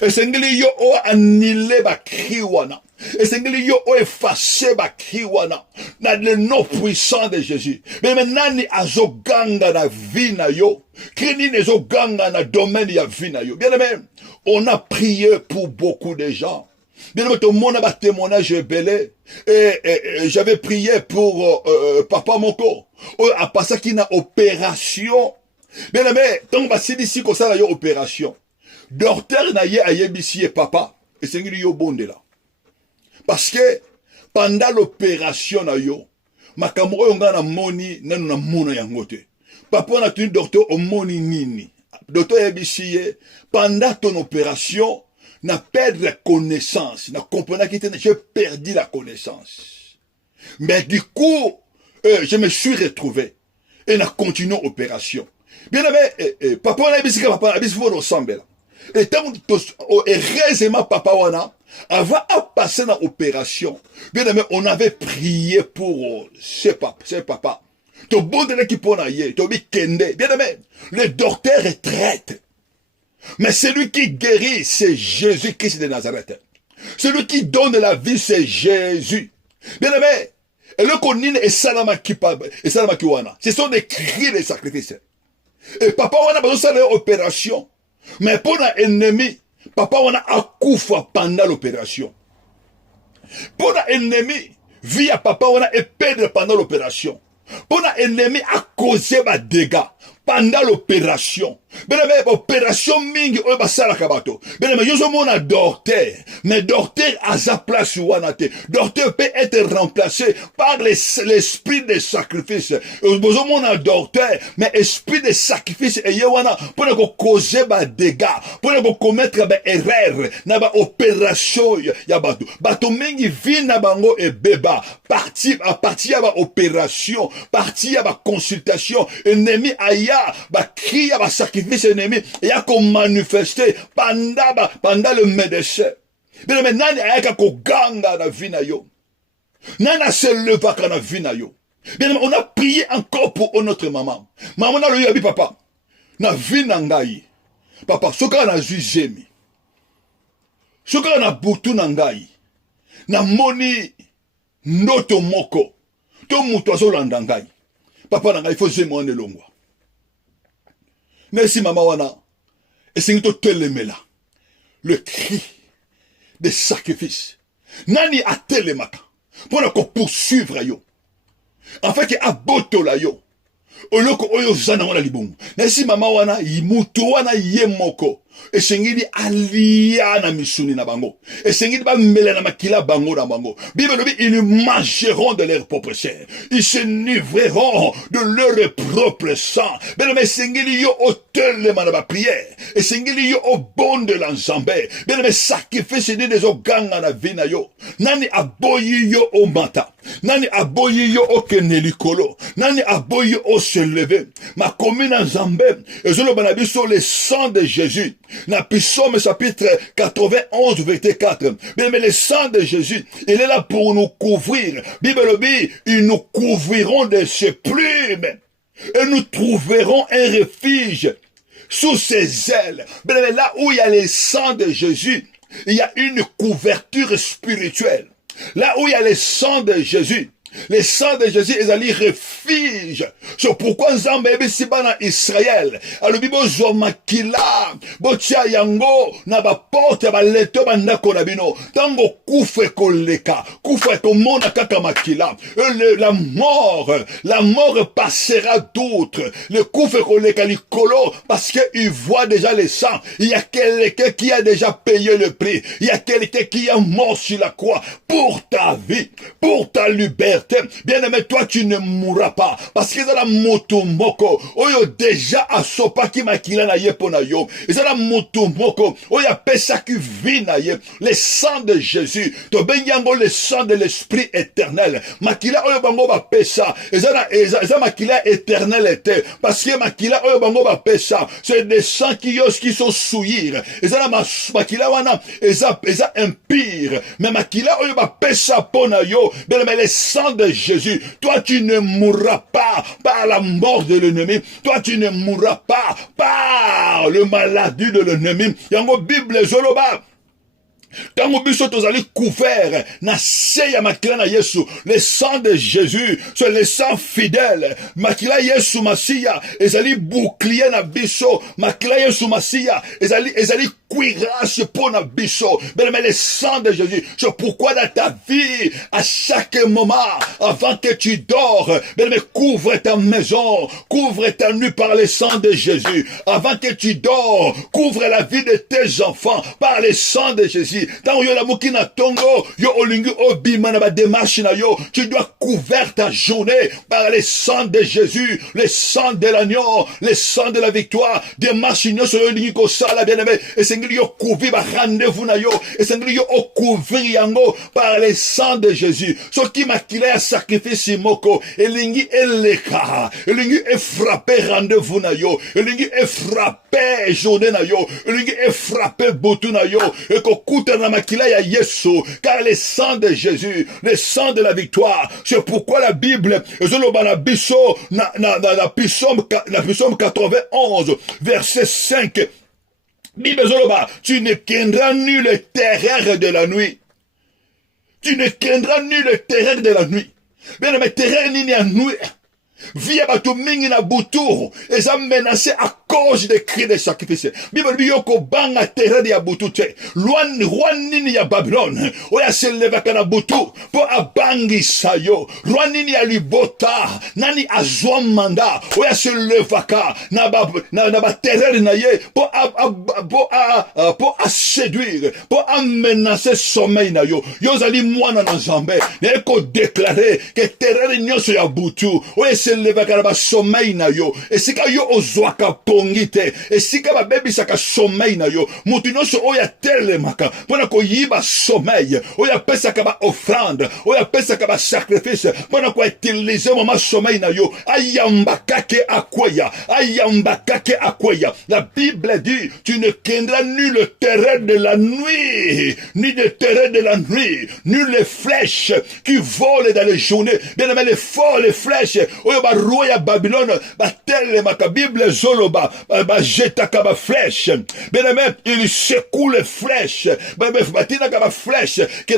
Et sengeli yo o annihilé ba cri wana. Et c'est que yo o effacé ba kiwana na le nom puissant de Jésus. Mais maintenant ni azoganga na vie na yo, kreni nezoganga na domaine ya vie na yo. Bien aimé, on a prié pour beaucoup de gens. Bien aimé, tout le monde a témoignage belé et j'avais prié pour papa Moko a passé qui na opération. Bien aimé, tant ba sidisi ko sala yo opération. Docteur na ye ayebisi papa et c'est que yo bonde là. Parce que pendant l'opération na yo, makambo oyo nga na moni nanu na mona yango te. Papa na tuni docteur o moni nini. docteur Ebissiye, pendant ton opération, n'a perdre la connaissance, n'a comprenant que j'ai perdu la connaissance. Mais du coup, je me suis retrouvé et n'a continué l'opération. Bien aimé, papa on a dit que papa on a dit qu'il ressemble. Et tant heureusement papa on a avant à passer dans l'opération. Bien aimé, on avait prié pour ce papa. Ton bon de l'équipe on a yé, ton kende. Bien aimé, le docteur est traite. Mais celui qui guérit, c'est Jésus-Christ de Nazareth. Celui qui donne la vie, c'est Jésus. Bien aimé, et le konine et salama kiwana. Ce sont des cris de sacrifice. Et papa, on a besoin de l'opération. Mais pour l'ennemi, papa, on a accoufa pendant l'opération. Pour l'ennemi, vie à papa, on a perdre pendant l'opération. Pour l'ennemi, a causé des dégâts pendant l'opération. Bien aimé, opération mingi oyo basala kabato. Bien aimé, yozo mona docteur, mais docteur a sa place wanate. Docteur peut être remplacé par l'esprit de sacrifice. Yozo mona docteur, mais esprit de sacrifice et yewana pour ne causer des dégâts, pour ne commettre des erreurs, na ba opération ya bato. Bato mingi vi na bango e beba, parti ya ba opération, parti ya ba consultation, ennemi aya ba cri ya ba sacrifice ennemi et a qu'on manifester pendant le médecin. Bien mais nani ayaka ko ganga na vie na yo. Nana se leva kana vie na yo. Bien on a prié encore pour notre maman. Maman na lo yabi papa. Na vie na ngai. Papa soka na zemi. Soka na butu na ngai. Na moni ndoto moko. To muto azolanda ngai. Papa na ngai faut zemo ne longwa. Merci maman wana. Et c'est tout telemela. Le cri de sacrifice. Nani a telemaka. Pour ne poursuivre yo. En fait, il y a boto la yo. Oloko oyo zana wana libongo. Merci maman wana imuto wana yemoko. Et sengili alia na misuni na bango. Et sengili ba mele na makila bango na bango. Bible dit ils mangeront de leur propre chair. Ils se livreront de leur propre sang. Bien mais sengili yo autel le manaba prière. Et sengili yo au bon de l'ensemble. Bien mais sacrifice des oganga na vina yo. Nani aboyi yo o mata. Nani aboyi yo o kenelikolo. Nani aboyi o se lever. Ma commune en Zambé. Et je le banabi sur le sang de Jésus. Dans Psaume chapitre 91, verset 4. Bien, mais le sang de Jésus, il est là pour nous couvrir. Bible dit, ils nous couvriront de ses plumes. Et nous trouverons un refuge sous ses ailes. Bien, mais là où il y a le sang de Jésus, il y a une couverture spirituelle. Là où il y a le sang de Jésus, le sang de Jésus est allé refuge. C'est pourquoi Nzambe ebisi bana Israël. Alobi bozo makila, botia yango na ba porte ba leto ba ndako na bino. Tango kufe koleka, kufe komona kaka makila. La mort passera d'autres. Le kufe koleka likolo parce que il voit déjà le sang. Il y a quelqu'un qui a déjà payé le prix. Il y a quelqu'un qui est mort sur la croix pour ta vie, pour ta liberté. Bien-aimé, toi tu ne mourras pas parce que c'est la moto moko oyo déjà asopa ki makila na ye pona yo. C'est la moto moko oyo pesa ki vi na ye. Le sang de Jésus, to benyango le sang de l'esprit éternel. Makila oyo bango ba pesa. Eza makila éternel était parce que makila oyo bango ba pesa, c'est des sangs qui sont souillir. Eza la makila wana eza impire. Mais makila oyo ba pesa pona yo. Bien-aimé, le sang de Jésus, toi tu ne mourras pas par la mort de l'ennemi, toi tu ne mourras pas par le maladie de l'ennemi. Yango Bible zoloba. Tango biso tozali couvert na se ya makila na Yesu, le sang de Jésus, c'est le sang fidèle. Makila Yesu Masiya ezali bouclier na biso, makila Yesu Masiya ezali cuirasse pour la biso. Bien-aimé, le sang de Jésus. C'est pourquoi dans ta vie, à chaque moment, avant que tu dors, bien-aimé, couvre ta maison, couvre ta nuit par le sang de Jésus. Avant que tu dors, couvre la vie de tes enfants par le sang de Jésus. Tant yo la mukina tongo, yo olingi obima na ba démarche na yo, tu dois couvrir ta journée par le sang de Jésus, le sang de l'agneau, le sang de la victoire. Démarche yo so olingi ko sala bien-aimé, et sengeli yo couvrir ba rendez-vous na yo, et sengeli yo couvrir yango par le sang de Jésus. Ce qui m'a qu'il a sacrifice moko, elingi eleka, elingi e frappé rendez-vous na yo, elingi e frappé journée na yo, elingi e frappé butu na yo, et ko kuta na makila ya Yesu, car le sang de Jésus, le sang de la victoire, c'est pourquoi la Bible, na Psaume 91, verset 5, Bible tu ne craindras nul le terreur de la nuit. Tu ne craindras nul le terreur de la nuit. Bien, mais terreur ni la nuit. Via bato mingi na butu, eza menacé à cause des cris de sacrifice. Bible bi yoko banga terre ya butu te. Rwan nini ya Babylone, oya se levaka na butu, po abangi sayo. Rwan nini ya libota, nani azwa manda, oya se levaka, na ba terre na ye, po a séduire, po a menacer sommeil na yo. Yo zali mwana na Nzambe, ne ko déclarer que terre nyonso ya butu, oya se levaka na ba sommeil na yo. Esika yo ozwaka pongite, esika ba bebisaka sommeil na yo. Mutu nyonso oya telemaka, pona ko yiba sommeil, oya pesaka ba offrande, oya pesaka ba sacrifice, pona ko utiliser mama sommeil na yo. Ayambaka ke akwaya, ayambaka ke akwaya. La Bible dit, tu ne craindras ni le terreur de la nuit, ni le terreur de la nuit, ni les flèches qui volent dans les journées. Bien aimé, les folles, les flèches, oyo ba roya Babylone, ba telemaka, Bible zoloba, ba jetaka ba flèche. Bien aimé, il secoue les flèches. Ba tinaka ba flèche, qui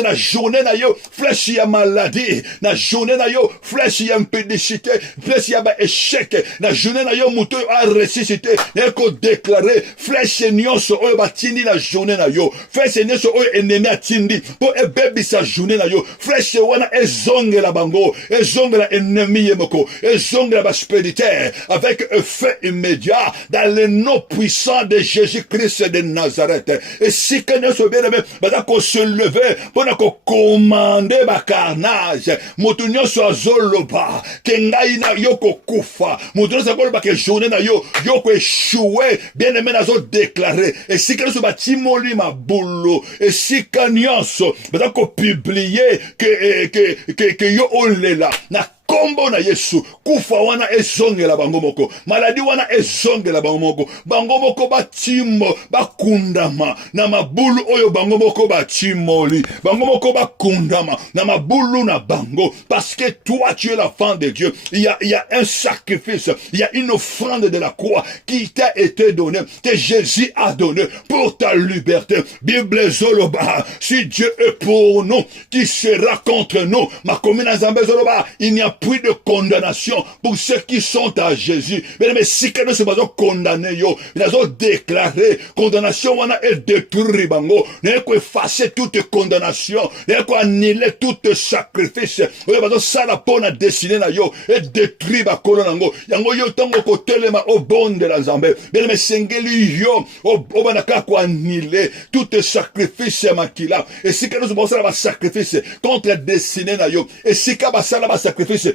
na journée na yo, flèche ya maladie, na journée na yo, flèche ya impédicité, flèche ya ba échec, na journée na yo, muto a ressuscité, na ko déclarer, flèche nyonso oyo ba tindi la journée na yo, flèche nyonso oyo ennemi a tindi, po e bebi sa journée na yo, flèche wana ezonge la bango, ezonge la ennemi yemoko, ezonge la baspéditaire, avec un feu immédiat, dans le nom puissant de Jésus-Christ de Nazareth. Et si que nous bien aimé, bada ko se lever, pour ko commander ba carnage, mutu nyonso azoloba, ke ngai na yoko kufa, mutu nyonso azoloba ke journée na yo, yoko échoué, bien aimé nazo déclarer, et si que nous batimoli ma boulot, et si que nyonso, bada ko publier que yo olela, na kombo na Yesu, kufa wana ezongela bango moko, maladi wana ezongela bango moko batimbo, bakundama, na mabulu oyo bango moko batimoli, bango moko bakundama, na mabulu na bango, parce que toi tu es la femme de Dieu, il y a un sacrifice, il y a une offrande de la croix qui t'a été donnée, que Jésus a donné pour ta liberté. Bible zoloba, si Dieu est pour nous, qui sera contre nous? Ma commune Nzambe zoloba, il n'y a plus de condamnation pour ceux qui sont à Jésus. Mais si quelqu'un se base condamné yo, il a déclaré condamnation wana est détruit bango, n'est quoi effacer toute condamnation, n'est quoi annuler tout sacrifice. Oyo bazo sala pona dessiner na yo et détruit ba kolonango. Yango yo tango ko telema au bon de la Nzambe. Mais sengeli yo o banaka ko annuler tout sacrifice makila. Et si quelqu'un se base la sacrifice contre dessiner na yo, et si ka basala ba sacrifice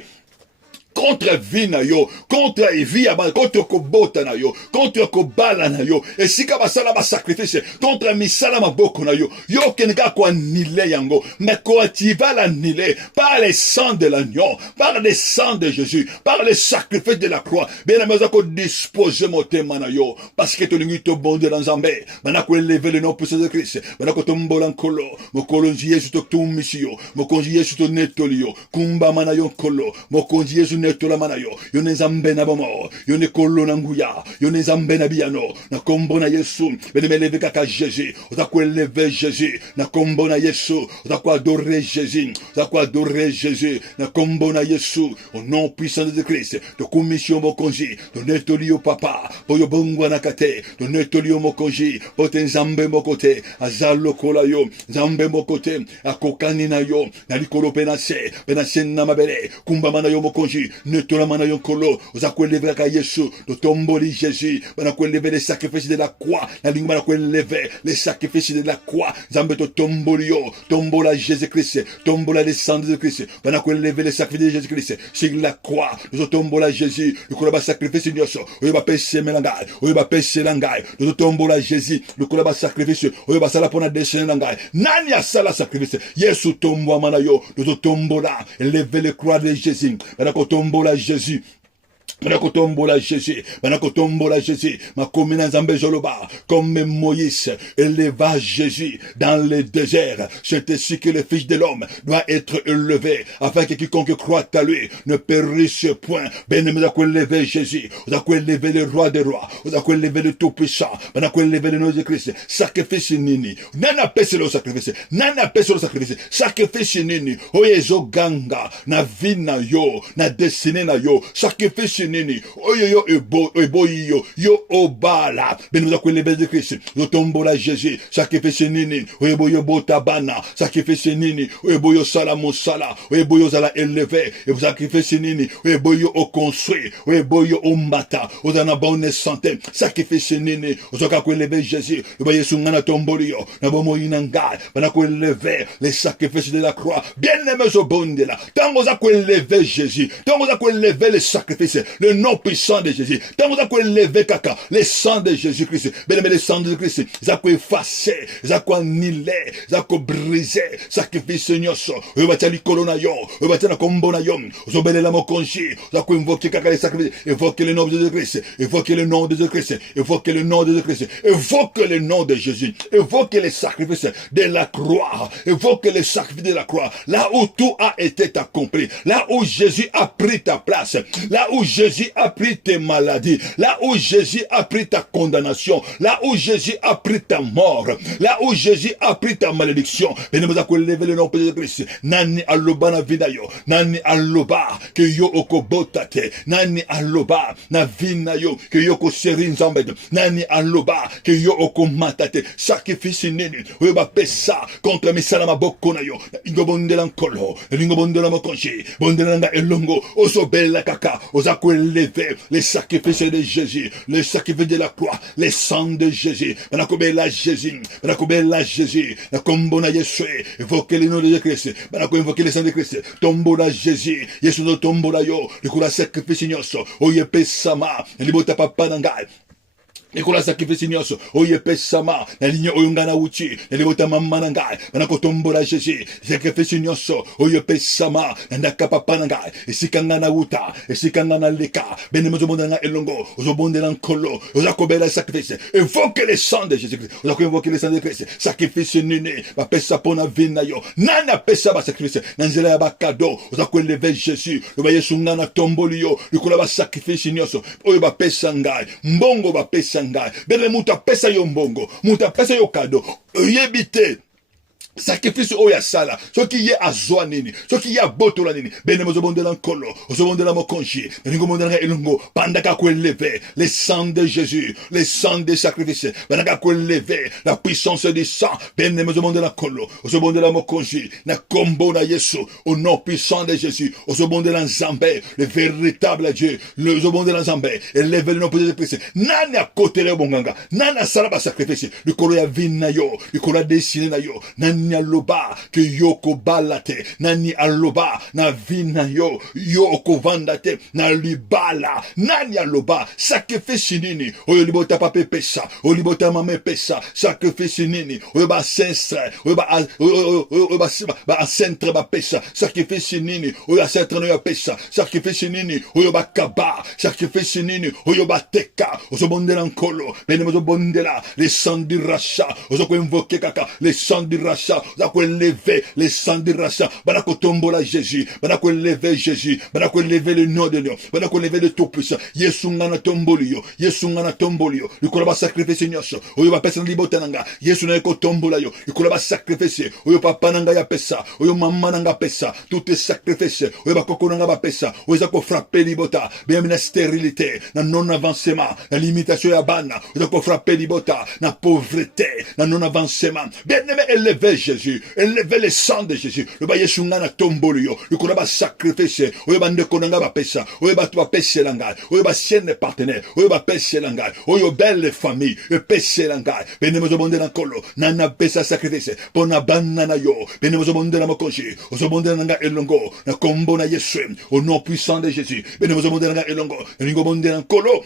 contre vie na yo, contre vie contre kobota na yo, contre kobala na yo, et si ka basala ba sacrifice contre misala maboko na yo, yo kenga ko anile yango, mais ko tu vas l'annihiler par le sang de l'agneau, par le sang de Jésus, par le sacrifice de la croix. Bien aimé ko disposer motema na yo, parce que to lingi to bonde dans Nzambe, bana ko lever le nom puissant de Christ, bana ko tombola nkolo, mokolonji Yesu to tumisio, mokonji Yesu to netolio, kumba mana yo nkolo, mokonji Yesu yone tolamana yo, yone zambe na bomo, yone kolo na nguya, yone zambe na biano, na kombo na Yesu, bien-aimé, levez kaka Jésus, on a quoi lever Jésus, na kombo na Yesu, on a quoi adorer Jésus, on a quoi adorer Jésus, na kombo na Yesu, au nom puissant de Christ, de commission mokonji, de netoli au papa, pour yo bongwa nakate, de netoli au mokonji, pour ten zambe mokote, azalo kola yo, zambe mokote, akokani na yo, na likolo penase na mabele, kumbama na yo mokonji, netola mana yo kolo, on a quoi lever kaka Yesu, de tomboli Jésus, on a quoi lever les sacrifices de la croix, la ligne on a quoi lever les sacrifices de la croix, zambe to tomboli yo, tombola Jésus-Christ, tombola les sang de Christ, on a quoi lever les sacrifices de Jésus-Christ, sur la croix, nous tombola Jésus, nous collabons sacrifice nyoso, on va pécher melangai, on va pécher langai, nous tombola Jésus, nous collabons sacrifice, on va sala pona descendre langai, nani a sala sacrifice, Yesu tombo manayo, nous tombola, lever les croix de Jésus, on a tombola Jésus. Manakotombola Jésus, Manakotombola Jésus, ma commune Zambé Joloba, comme Moïse éleva Jésus dans le désert. C'est ainsi que le Fils de l'homme doit être élevé, afin que quiconque croit à lui ne périsse point. Ben, nous avons élevé Jésus, nous avons élevé le roi des rois, nous avons élevé le tout-puissant, nous avons élevé le nom de Christ. Sacrifice nini, nana pèse le sacrifice, nana pèse le sacrifice, sacrifice nini, oyezo ganga, na vie na yo, na destinée na yo, sacrifice nini, oyo yo ebo yo obala, ben nous avons levé de Christ, nous tombons la Jésus, sacrifice nini, oyo yo botabana, sacrifice nini, oyo yo sala mosala, oyo yo sala élevé, et vous sacrifice nini, oyo yo au construit, oyo yo au mbata, aux en bonne santé, sacrifice nini, aux oka ko levé Jésus, oyo sungana tomboli yo, na bomo inanga, bana ko levé les sacrifices de la croix, bien aimé au bon de là, tant vous a ko levé Jésus, tant vous a ko levé les sacrifices, le nom puissant de Jésus. Tant vous avez levé kaka, le sang de Jésus-Christ, bien aimé le sang de Christ, ils ont effacé, ils ont annihilé, ils ont brisé, sacrifice nyoso, ils ont tali kolona yo, ils ont tali kombona yo, ils ont belé la mokonji, ils ont invoqué kaka les sacrifices, évoquez le nom de Jésus-Christ, évoquez le nom de Jésus-Christ, évoquez le nom de Jésus-Christ, évoquez le nom de Jésus, évoquez les sacrifices de la croix, évoquez les sacrifices de la croix, là où tout a été accompli, là où Jésus a pris ta place, là où Jésus a pris tes maladies, là où Jésus a pris ta condamnation, là où Jésus a pris ta mort, là où Jésus a pris ta malédiction. Et nous avons levé le nom de Christ. Nani aloba na vida yo, nani aloba que yo okobotate, nani aloba na vina yo que yo ko serin zambedo, nani aloba que yo okomatate. Sacrifice nini, we ba pesa contre misalama boko na yo. Ingo bondela nkolo, ingo bondela mokonji, bondela nga elongo, oso bella kaka, osa ko lever les sacrifices de Jésus, les sacrifices de la croix, les sangs de Jésus. Banakobela Jésus, banakobela Jésus, na kombona Yesu, évoquez le nom de Christ, banako invoquer le sang de Christ, tombola Jésus, Yesu no tombola yo, le kula sacrifice nyoso, oye pesama, libota papa nangai. Nikola sacrifice nyoso, oye pesama, na ligne oyungana uchi, na libota mama nangai, banako tombola Jésus, sacrifice nyoso, oye pesama, na ndaka papa nangai, esikanga na uta, esikanga na leka, benemozo mondana elongo, ozobonde na nkolo, ozakobela sacrifice, évoquez le sang de Jésus-Christ, ozako le sang de Christ, sacrifice nini, ba pesa pona vina yo, nana pesa ba sacrifice, nanzela ya ba cadeau, ozako lever Jésus, le baye sungana tomboli yo, nikola ba sacrifice nyoso, oye ba pesa ngai, mbongo ba pesa ngai, bene muta pesa yo mbongo, muta pesa yo cadeau, yebite, sacrifice oya sala, ce qui est à zoa nini, ce qui est à botola nini, bene mozo bonde l'ankolo, ozo bonde la mokonji, ningo bonde la elungo, pandaka ko lever, les sangs de Jésus, les sangs des sacrifices, pandaka ko lever, la puissance du sang, bene mozo bonde l'ankolo, ozo bonde la mokonji, na kombo na Yesu, au nom puissant de Jésus, ozo bonde la Nzambe, le véritable Dieu, le ozo bonde la Nzambe, élève le nom de Christ, nani a côté le bonganga, nana salaba sacrifice, le kolo ya vina yo, le kolo ya dessiné na yo, nani aloba que yoko balate, nani aloba na vina yo, yoko vandate, na libala, nani aloba, sacrifice nini, oyo libota pape pesa, oyo libota mame pesa, sacrifice nini, oyo ba senstre, oyo ba ancêtre ba pesa, sacrifice nini, oyo ancêtre no ya pesa, sacrifice nini, oyo ba kaba, sacrifice nini, oyo ba teka, ozo bondela nkolo, bene mozo bondela, les sangs du rachat, ozo ko invoquer kaka, les sangs du rachat, puissant, on a lever les sangs de rachat, on a tombola Jésus, on a lever Jésus, on a lever le nom de Dieu, on a lever le tout puissant, Yesu ngana tombolio, Yesu ngana tombolio, il va sacrifier nyosho, oyo va pesa libota nanga, Yesu na ko tombola yo, il va sacrifier, oyo papa nanga ya pesa, oyo mama nanga pesa, tout est sacrifié, oyo ba koko nanga ba pesa, oyo za ko frapper libota, bien na stérilité, na non avancement, na limitation ya bana, oyo za ko frapper libota, na pauvreté, na non avancement, bien aimé élever Jésus, élever le sang de Jésus, le ba Yesu ngana tombolio, il va sacrifier, oyo ba ndeko nanga ba pesa, oyo ba to pesa langa, oyo ba sienne partenaire, oyo ba pesa langa, oyo belle famille, pesa langa, benemo zo bonde na kolo, nana pesa sacrifice, pona banana yo, benemo zo bonde na mokoji, zo bonde na nga elongo, na kombo na Yesu, au nom puissant de Jésus, benemo zo bonde na nga elongo, ningo bonde na kolo.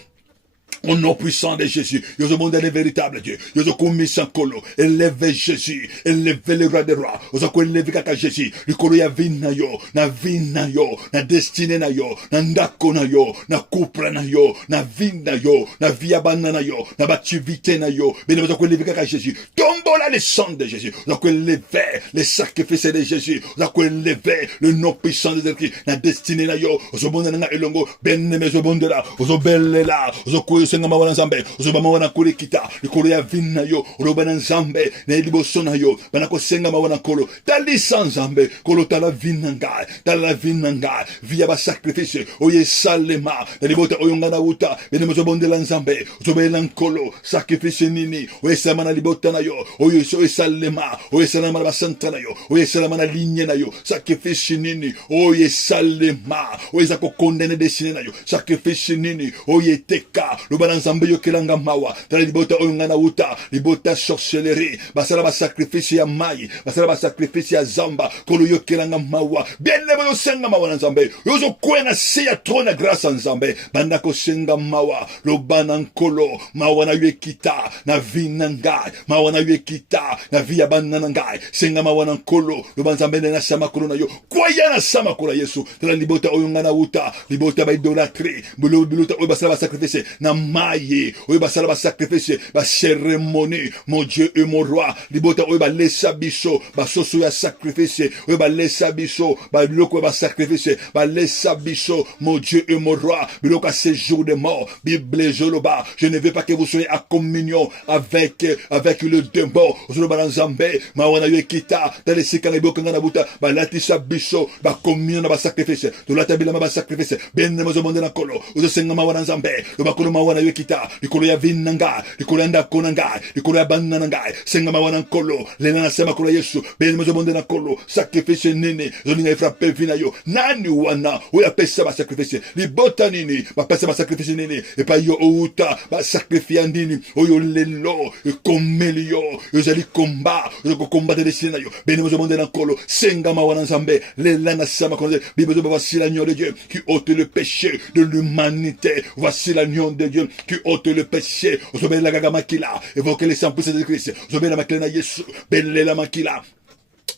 Au nom puissant de Jésus, yo demande le véritable Dieu, yo commis sans colo, élevez Jésus, élevez le roi des rois, yo élevez kaka Jésus, le colo ya vina yo, na destinée na yo, na ndako na yo, na couple na yo, na vina yo, na via banana yo, na activité na yo, mais yo élevez kaka Jésus, tombola le sang de Jésus, yo élevez les sacrifices de Jésus, yo élevez le nom puissant de Jésus, na destinée na yo, yo bonde na elongo, ben me zo bonde la, yo belle la, yo senga mawana nzambe ozoba mawana kule kita likolo ya vina yo oloba na nzambe na liboso na yo bana ko senga mawana kolo talisa nzambe kolo tala vina ngai via ba sacrifice oye salema na libota oyonga na uta bene mozobondela nzambe ozobela nkolo sacrifice nini oye salema na libota na yo oye salema oye salema na basanta na yo oye salema na ligne na yo sacrifice nini oye salema oye za ko condamner destiné na yo sacrifice nini oye teka loba nzambe yo kelanga mawa tala libota oyonga na uta libota sorcellerie basala ba sacrifice ya mai basala ba sacrifice ya zamba kolo yo kelanga mawa bien le senga mawa nzambe yo zo kwena se ya trône grâce nzambe banda ko senga mawa loba na nkolo mawa na yekita na vinanga mawa na yekita na via banana ngai senga mawa na nkolo loba nzambe na sama kolo na yo kwaya na sama kolo Yesu tala libota oyonga na uta libota ba idolatrie bulota oyo basala ba sacrifice na maye oyo basala ba sacrifice ba cérémonie mon Dieu et mon roi libota oyo ba lesa biso ba soso ya sacrifice oyo ba lesa biso ba biloko ba sacrifice ba lesa biso mon Dieu et mon roi biloko à ce jour de mort Bible joloba je ne veux pas que vous soyez à communion avec le démon joloba nzambe mawana yekita tale sikana iboko ngana buta ba latisa biso ba communion ba sacrifice to latabila ba sacrifice ben mozo monde na kolo ozo senga mawana nzambe lo bakolo mawana yekita likolo ya vinanga likolo ya ndako nanga likolo ya banana nanga senga mawana nkolo lena na sema kolo Yesu ben mozo monde na kolo sacrifice nini zoninga frappe vina yo nani wana oya pesa ba sacrifice libota nini ba pesa ba sacrifice nini e pa yo outa ba sacrifice nini oyo lelo e komelio yo zali combat yo combattre les siens yo ben mozo monde na kolo senga mawana nzambe lena na sema kolo Bible de voici l'agneau de Dieu qui ôte le péché de l'humanité voici l'agneau de Dieu qui ôte le péché osobela la gaga makila évoquer les 100% de Christ osobela makila na Yesu belle la makila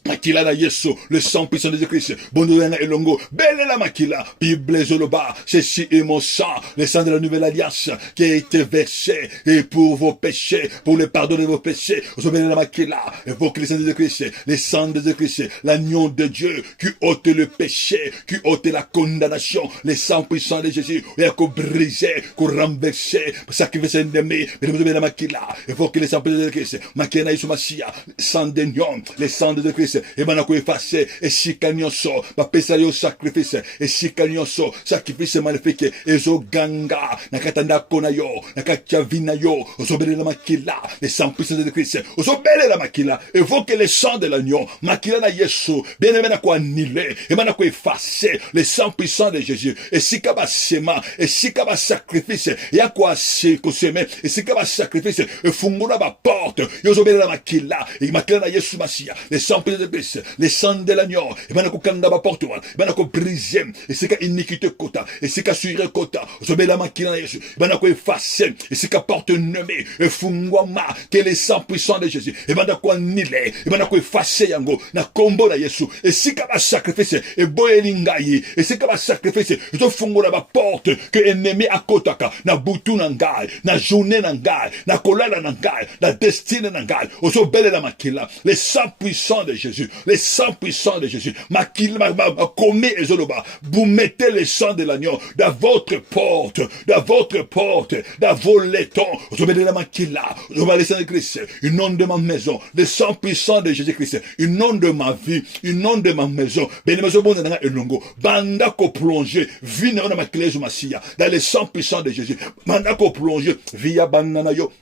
Makila na Yesu, le sang puissant de Christ. Bondoyana elongo, belle la makila. Bible zoloba, ceci est mon sang, le sang de la nouvelle alliance qui a été versé et pour vos péchés, pour le pardon de vos péchés. Zobela la makila, évoque le sang de Christ, le sang de Christ, l'agneau de Dieu qui ôte le péché, qui ôte la condamnation, le sang puissant de Jésus, et a brisé, qu'on renversé, sacrifice ennemi. Zobela la makila, évoque le sang puissant de Christ. Makena Isumasia, sang de Nyon, le sang de Christ. Et bana ko effacer et sikanyoso ba pesa yo sacrifice et sikanyoso sacrifice maléfique et zo ganga nakatanda kona yo nakatia vina yo osobele la makila les sang puissant de Christ osobele la makila évoque le sang de l'agneau makila na Yesu bien aimé na ko annulé et bana ko effacer les sang puissant de Jésus et sikaba sema et sikaba sacrifice ya ko ase ko seme et sikaba sacrifice et fungula ba porte yo osobele la makila et makila na Yesu masia les sang puissant Jésus-Christ, le sang de l'agneau, et ben ko kanga ba porte, et ben ko briser, et c'est ka iniquité kota, et c'est ka suire kota, zobe la makina Jésus, et ben ko effacer, et c'est ka porte nommé, et fungwama, que le sang puissant de Jésus, et ben ko annulé, et ben ko effacer yango, na kombo na Yesu, et c'est ka ba sacrifice, et boelingai, et c'est ka ba sacrifice, et to fungola ba porte, que ennemi akotaka, na butu na ngai, na journée na ngai, na kolala na ngai, na destinée na ngai, ozo belle la makila, les sang puissant de Jésus, les sang puissant de Jésus, makila, commet et zoloba, vous mettez le sang de l'agneau dans votre porte, dans votre porte, dans vos laitons, ozo belle la makila, ozo belle le sang de Christ, une nom de ma maison, le sang puissant de Jésus-Christ, une nom de ma vie, une nom de ma maison, ben maison bonne dans le longo, banda ko plonger, vine na makila zumasia, dans le sang puissant de Jésus, banda ko plonger, via banana yo,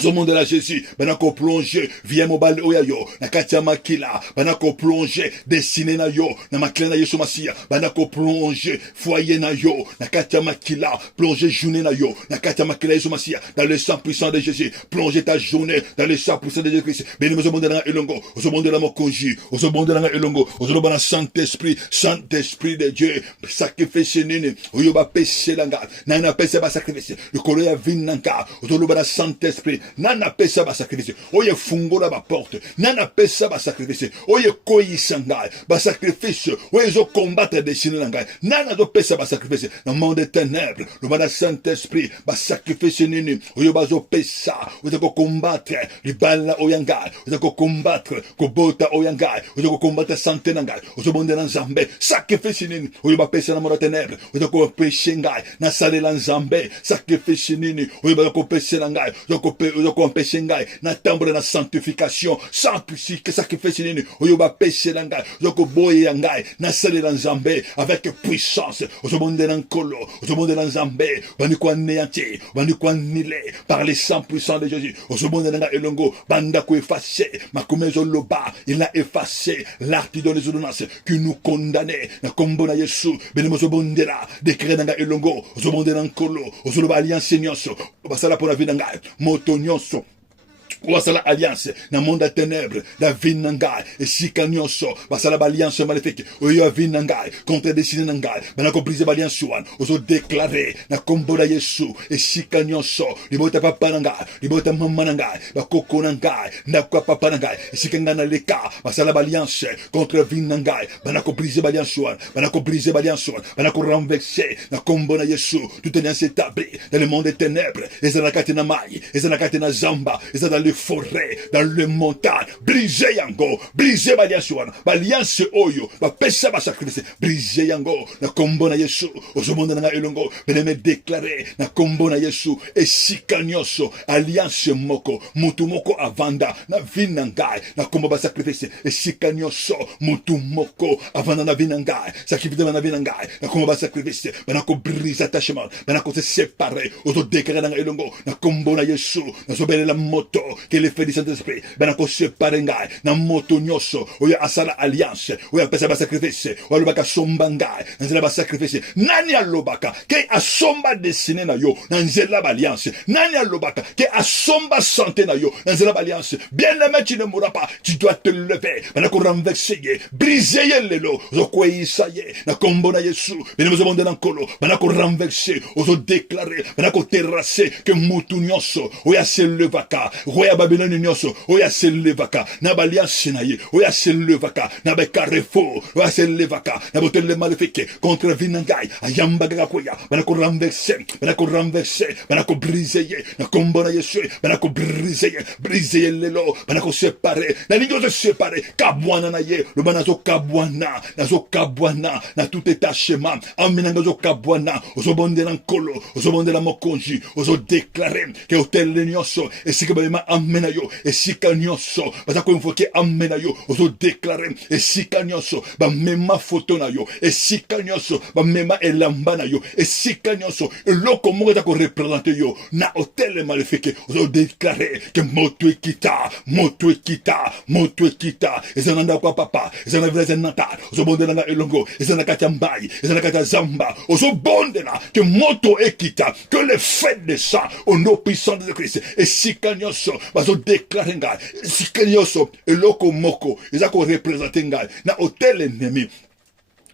ce monde de la Jésus, banako plongé, via mobile oyayo, na katia makila, banako plongé, destiné na yo, na makila na yesu masia, banako plongé, foyer na yo, na katia makila, plongé journée na yo, na katia makila yesu masia, dans le sang puissant de Jésus, plongé ta journée, dans le sang puissant de Jésus-Christ, béni ce monde de la elongo, au monde de la mokonji, au monde de la elongo, au monde de la Saint-Esprit de Dieu, sacrifice nini, oyoba péché langa, nana péché ba sacrifice, le koloya vinanka, au monde de la Saint-Esprit, nana pesa ba sacrifice oye fungola ba porte nana pesa ba sacrifice oye koyisanga ba sacrifice oye zo combattre destiné nanga nana zo pesa ba sacrifice dans le monde des ténèbres le monde Saint-Esprit ba sacrifice nini oye ba zo pesa oye ko combattre libala oyanga oye ko combattre ko bota oyanga oye ko combattre santé nanga oye monde na nzambe sacrifice nini oye ba pesa na monde des ténèbres oye ko péché ngai na salela nzambe sacrifice nini oye ba ko péché nanga oye ko péché ngai na tambre na sanctification sans que sacrifice nini oyo ba péché ngai oyo ko boye ngai na salela nzambe avec puissance oyo monde na nkolo oyo monde na nzambe bani ko anéanti bani ko annulé par les sang puissants de Jésus oyo monde na elongo banda ko effacer makomezo loba il a effacé l'arti de les ordonnances qui nous condamnait na kombo na Yesu benimo zo bondela décret na elongo oyo monde na nkolo oyo loba alliance nyonso basala pour la vie ngai moto nyonso wasala alliance na monde des ténèbres da vinanga et sika nyonso basala alliance maléfique oyo vinanga contre destiné nanga banako briser alliance wan ozo déclarer na kombo na Yesu et sika nyonso libota papa nanga libota mama nanga bakoko nanga ndakwa papa nanga et sika ngana leka basala alliance contre vinanga banako briser alliance wan banako briser alliance wan banako renverser na kombo na Yesu toute alliance établie dans le monde des ténèbres les anakati na mai les anakati na zamba les dans les forêts, dans le montagne, briser yango, briser l'alliance, l'alliance oyo, pesa ba sacrifice, briser yango, na kombo na Yesu, ozomonde na elongo, beneme déclarer, na kombo na Yesu, et sikanyoso, alliance moko, mutu moko avanda, na vinangai, na kombo ba sacrifice, et sikanyoso, mutu moko, avanda na vinangai, sacrifice na vinangai, na kombo ba sacrifice, banako briser attachement, banako se séparer, ozo déclarer na elongo, na kombo na Yesu, na sobele la moto, que le fait du Saint-Esprit, banako séparer ngai, na moto nyoso, oya asala alliance, oya pesa ba sacrifice, oya lobaka somba ngai, nzela ba sacrifice, nani alobaka, ke asomba destiné na yo, nzela ba alliance, nani alobaka, ke asomba santé na yo, nzela ba alliance, bien aimé, tu ne mourras pas, tu dois te lever, banako renverser, briser lelo, zokwe isaye, na kombo na Yesu, benemo zo monde na nkolo, banako renverser, ozo déclarer, banako terrasser, que mutu nyoso, oya se levaka, oya Babylone nyoso, oya se levaka, na baliance na ye, oya se levaka, na be carrefour, oya se levaka, na botel maléfique, contre vinangai, ayamba gakoya, banako renverser, banako briser, na kombo na Yesu, banako briser lelo, banako séparer, na lingo se séparer, kabwana na ye, le banazo kabwana, na tout détachement, amenanga zo kabwana, ozo bonde na nkolo, ozo bonde la mokonji, ozo déclarer, que hotel nyoso, et si que amena yo, et si kanyoso, bazako invoquer amena yo, ozo déclarer, et si kanyoso, ba mema photo na yo, et si kanyoso, ba mema elamba na yo, et si kanyoso, loko mo ko représenter yo, na hôtel maléfique, ozo déclarer que moto ekita, et zananda kwa papa, et zananda vleze nata, ozo bonde na elongo, et zananda katia mbai, et zananda katia zamba, ozo bonde na, que moto ekita, que le fait de ça, au nom puissant de Christ, et si kanyoso, bazo déclarer ngai esika nyonso eloko moko eza ko représenter ngai na hôtel ennemi.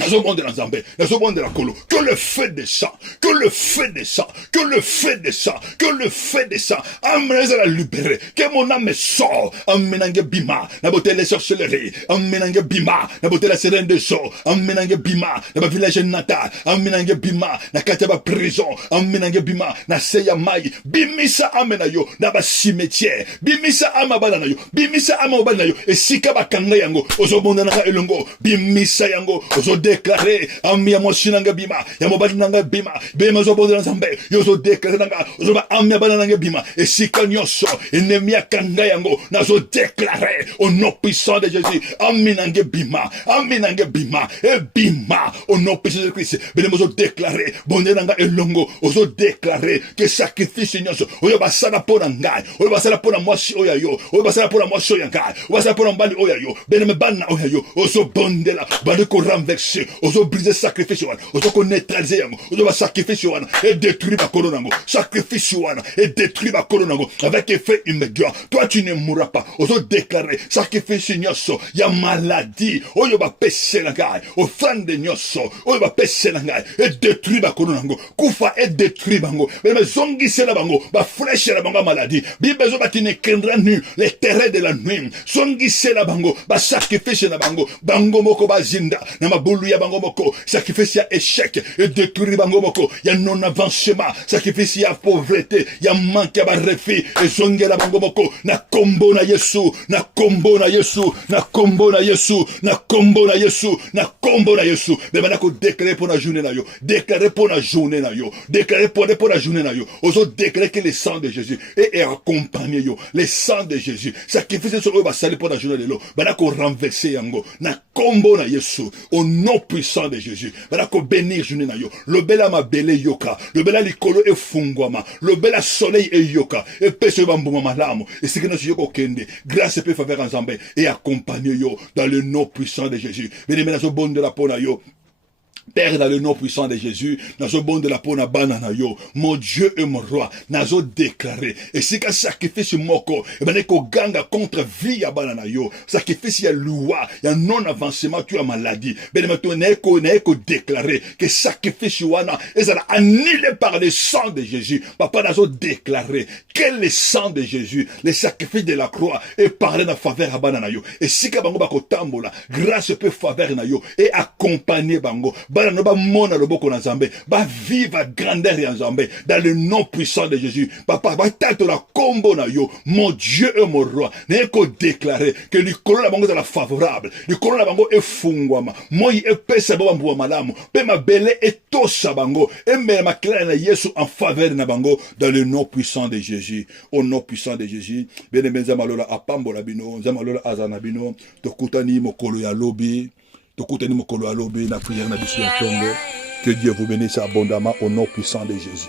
Que le feu descend, que le feu descend, que le feu descend, que le feu descend. Amenez à la libérer, que mon âme sort. Amenez bima, na botte les sorcelleries. Amenez bima, na botte la sirène de eaux. Amenez bima, na village natal. Amenez bima, na kataba prison. Amenez bima, na seya mai. Bimisa amenayo, na ba cimetière. Bimisa amabana yo, bimisa amabana yo. Et sika ba kanga yango, ozo bonana elongo. Bimisa yango, ozo déclaré amia moshinanga bima ya mobali nanga bima bema zo bodela zambe yo zo déclaré nanga zo ba amia bana nanga bima et sika nyonso enemia kanga yango na zo déclaré au nom puissant de Jésus aminanga bima et bima au nom puissant de Christ bema zo déclaré bonde nanga elongo zo déclaré que sacrifice nyonso oyo basala pona ngai oyo basala pona mwasi oya yo oyo basala pona mwasi oya ngai oyo basala pona mbali oya yo bena bana oya yo zo bondela bade ko renverser ozo briser sacrifice wana ozo ko neutraliser yango ozo ba sacrifice wana et détruire ba kolonango sacrifice wana et détruire ba kolonango avec effet immédiat. Toi tu ne mourras pas. Ozo déclarer sacrifice nyonso ya maladie oyo ba pese na ngai offrande nyonso oyo ba pese na ngai et détruire ba kolonango kufa et détruire bango mais zongise na bango ba flèche na bango maladie bibezo ba tine kendra nu les terrains de la nuit zongise na bango ba sacrifice na bango moko ba zinda na mabulu ya bango moko sacrifice ya échec et détruire bango moko ya non avancement sacrifice ya pauvreté ya manque ya ba refus et zongela bango moko na kombo na Yesu na kombo na Yesu na kombo na Yesu na kombo na Yesu na kombo na Yesu mais bana ko déclarer pour la journée na yo déclarer pour la journée na yo déclarer pour la journée na yo ozo déclarer que le sang de Jésus est accompagné yo le sang de Jésus sacrifice sur eux ba sali pour la journée de l'eau bana ko renverser yango na kombo na Yesu au nom puissant de Jésus. Bana ko bénir journée na yo. Le bela ma belé yoka. Le bela likolo e fungwama. Le bela soleil e yoka. Et pese bambuma malamu. Et c'est que nous yoko kende. Grâce et faveur en Zambé. Et accompagner yo dans le nom puissant de Jésus. Venez maintenant bon de la pona yo. Père, dans le nom puissant de Jésus, nazo bon de la pona banana yo, mon Dieu et mon roi, nazo déclaré. Et si ka sacrifice moko, et ben ko ganga contre vie ya banana yo, sacrifice ya loi, ya non avancement tu as maladie. Ben maintenant neko déclaré que sacrifice wana ezala annulé par le sang de Jésus. Papa nazo déclaré que le sang de Jésus, le sacrifice de la croix est parlé en faveur à banana yo. Et si ka bango bako tambola, grâce peut faveur na yo et accompagner bango. Bana ba mona loboko na Nzambe, ba viva grandeur ya Nzambe dans le nom puissant de Jésus. Papa, ba tato la kombo na yo, mon Dieu et mon roi. Ne ko déclarer que le colon la bango est favorable. Le colon la bango est fungwama. Moi e pesa ba mbuwa malamu. Pe ma belle et tosa bango. Et me ma clé na Yesu en faveur na bango dans le nom puissant de Jésus. Au nom puissant de Jésus. Bien aimé Zamalola apambola bino, Zamalola azana bino, to kutani mokolo ya lobi. Que Dieu vous bénisse abondamment au nom puissant de Jésus.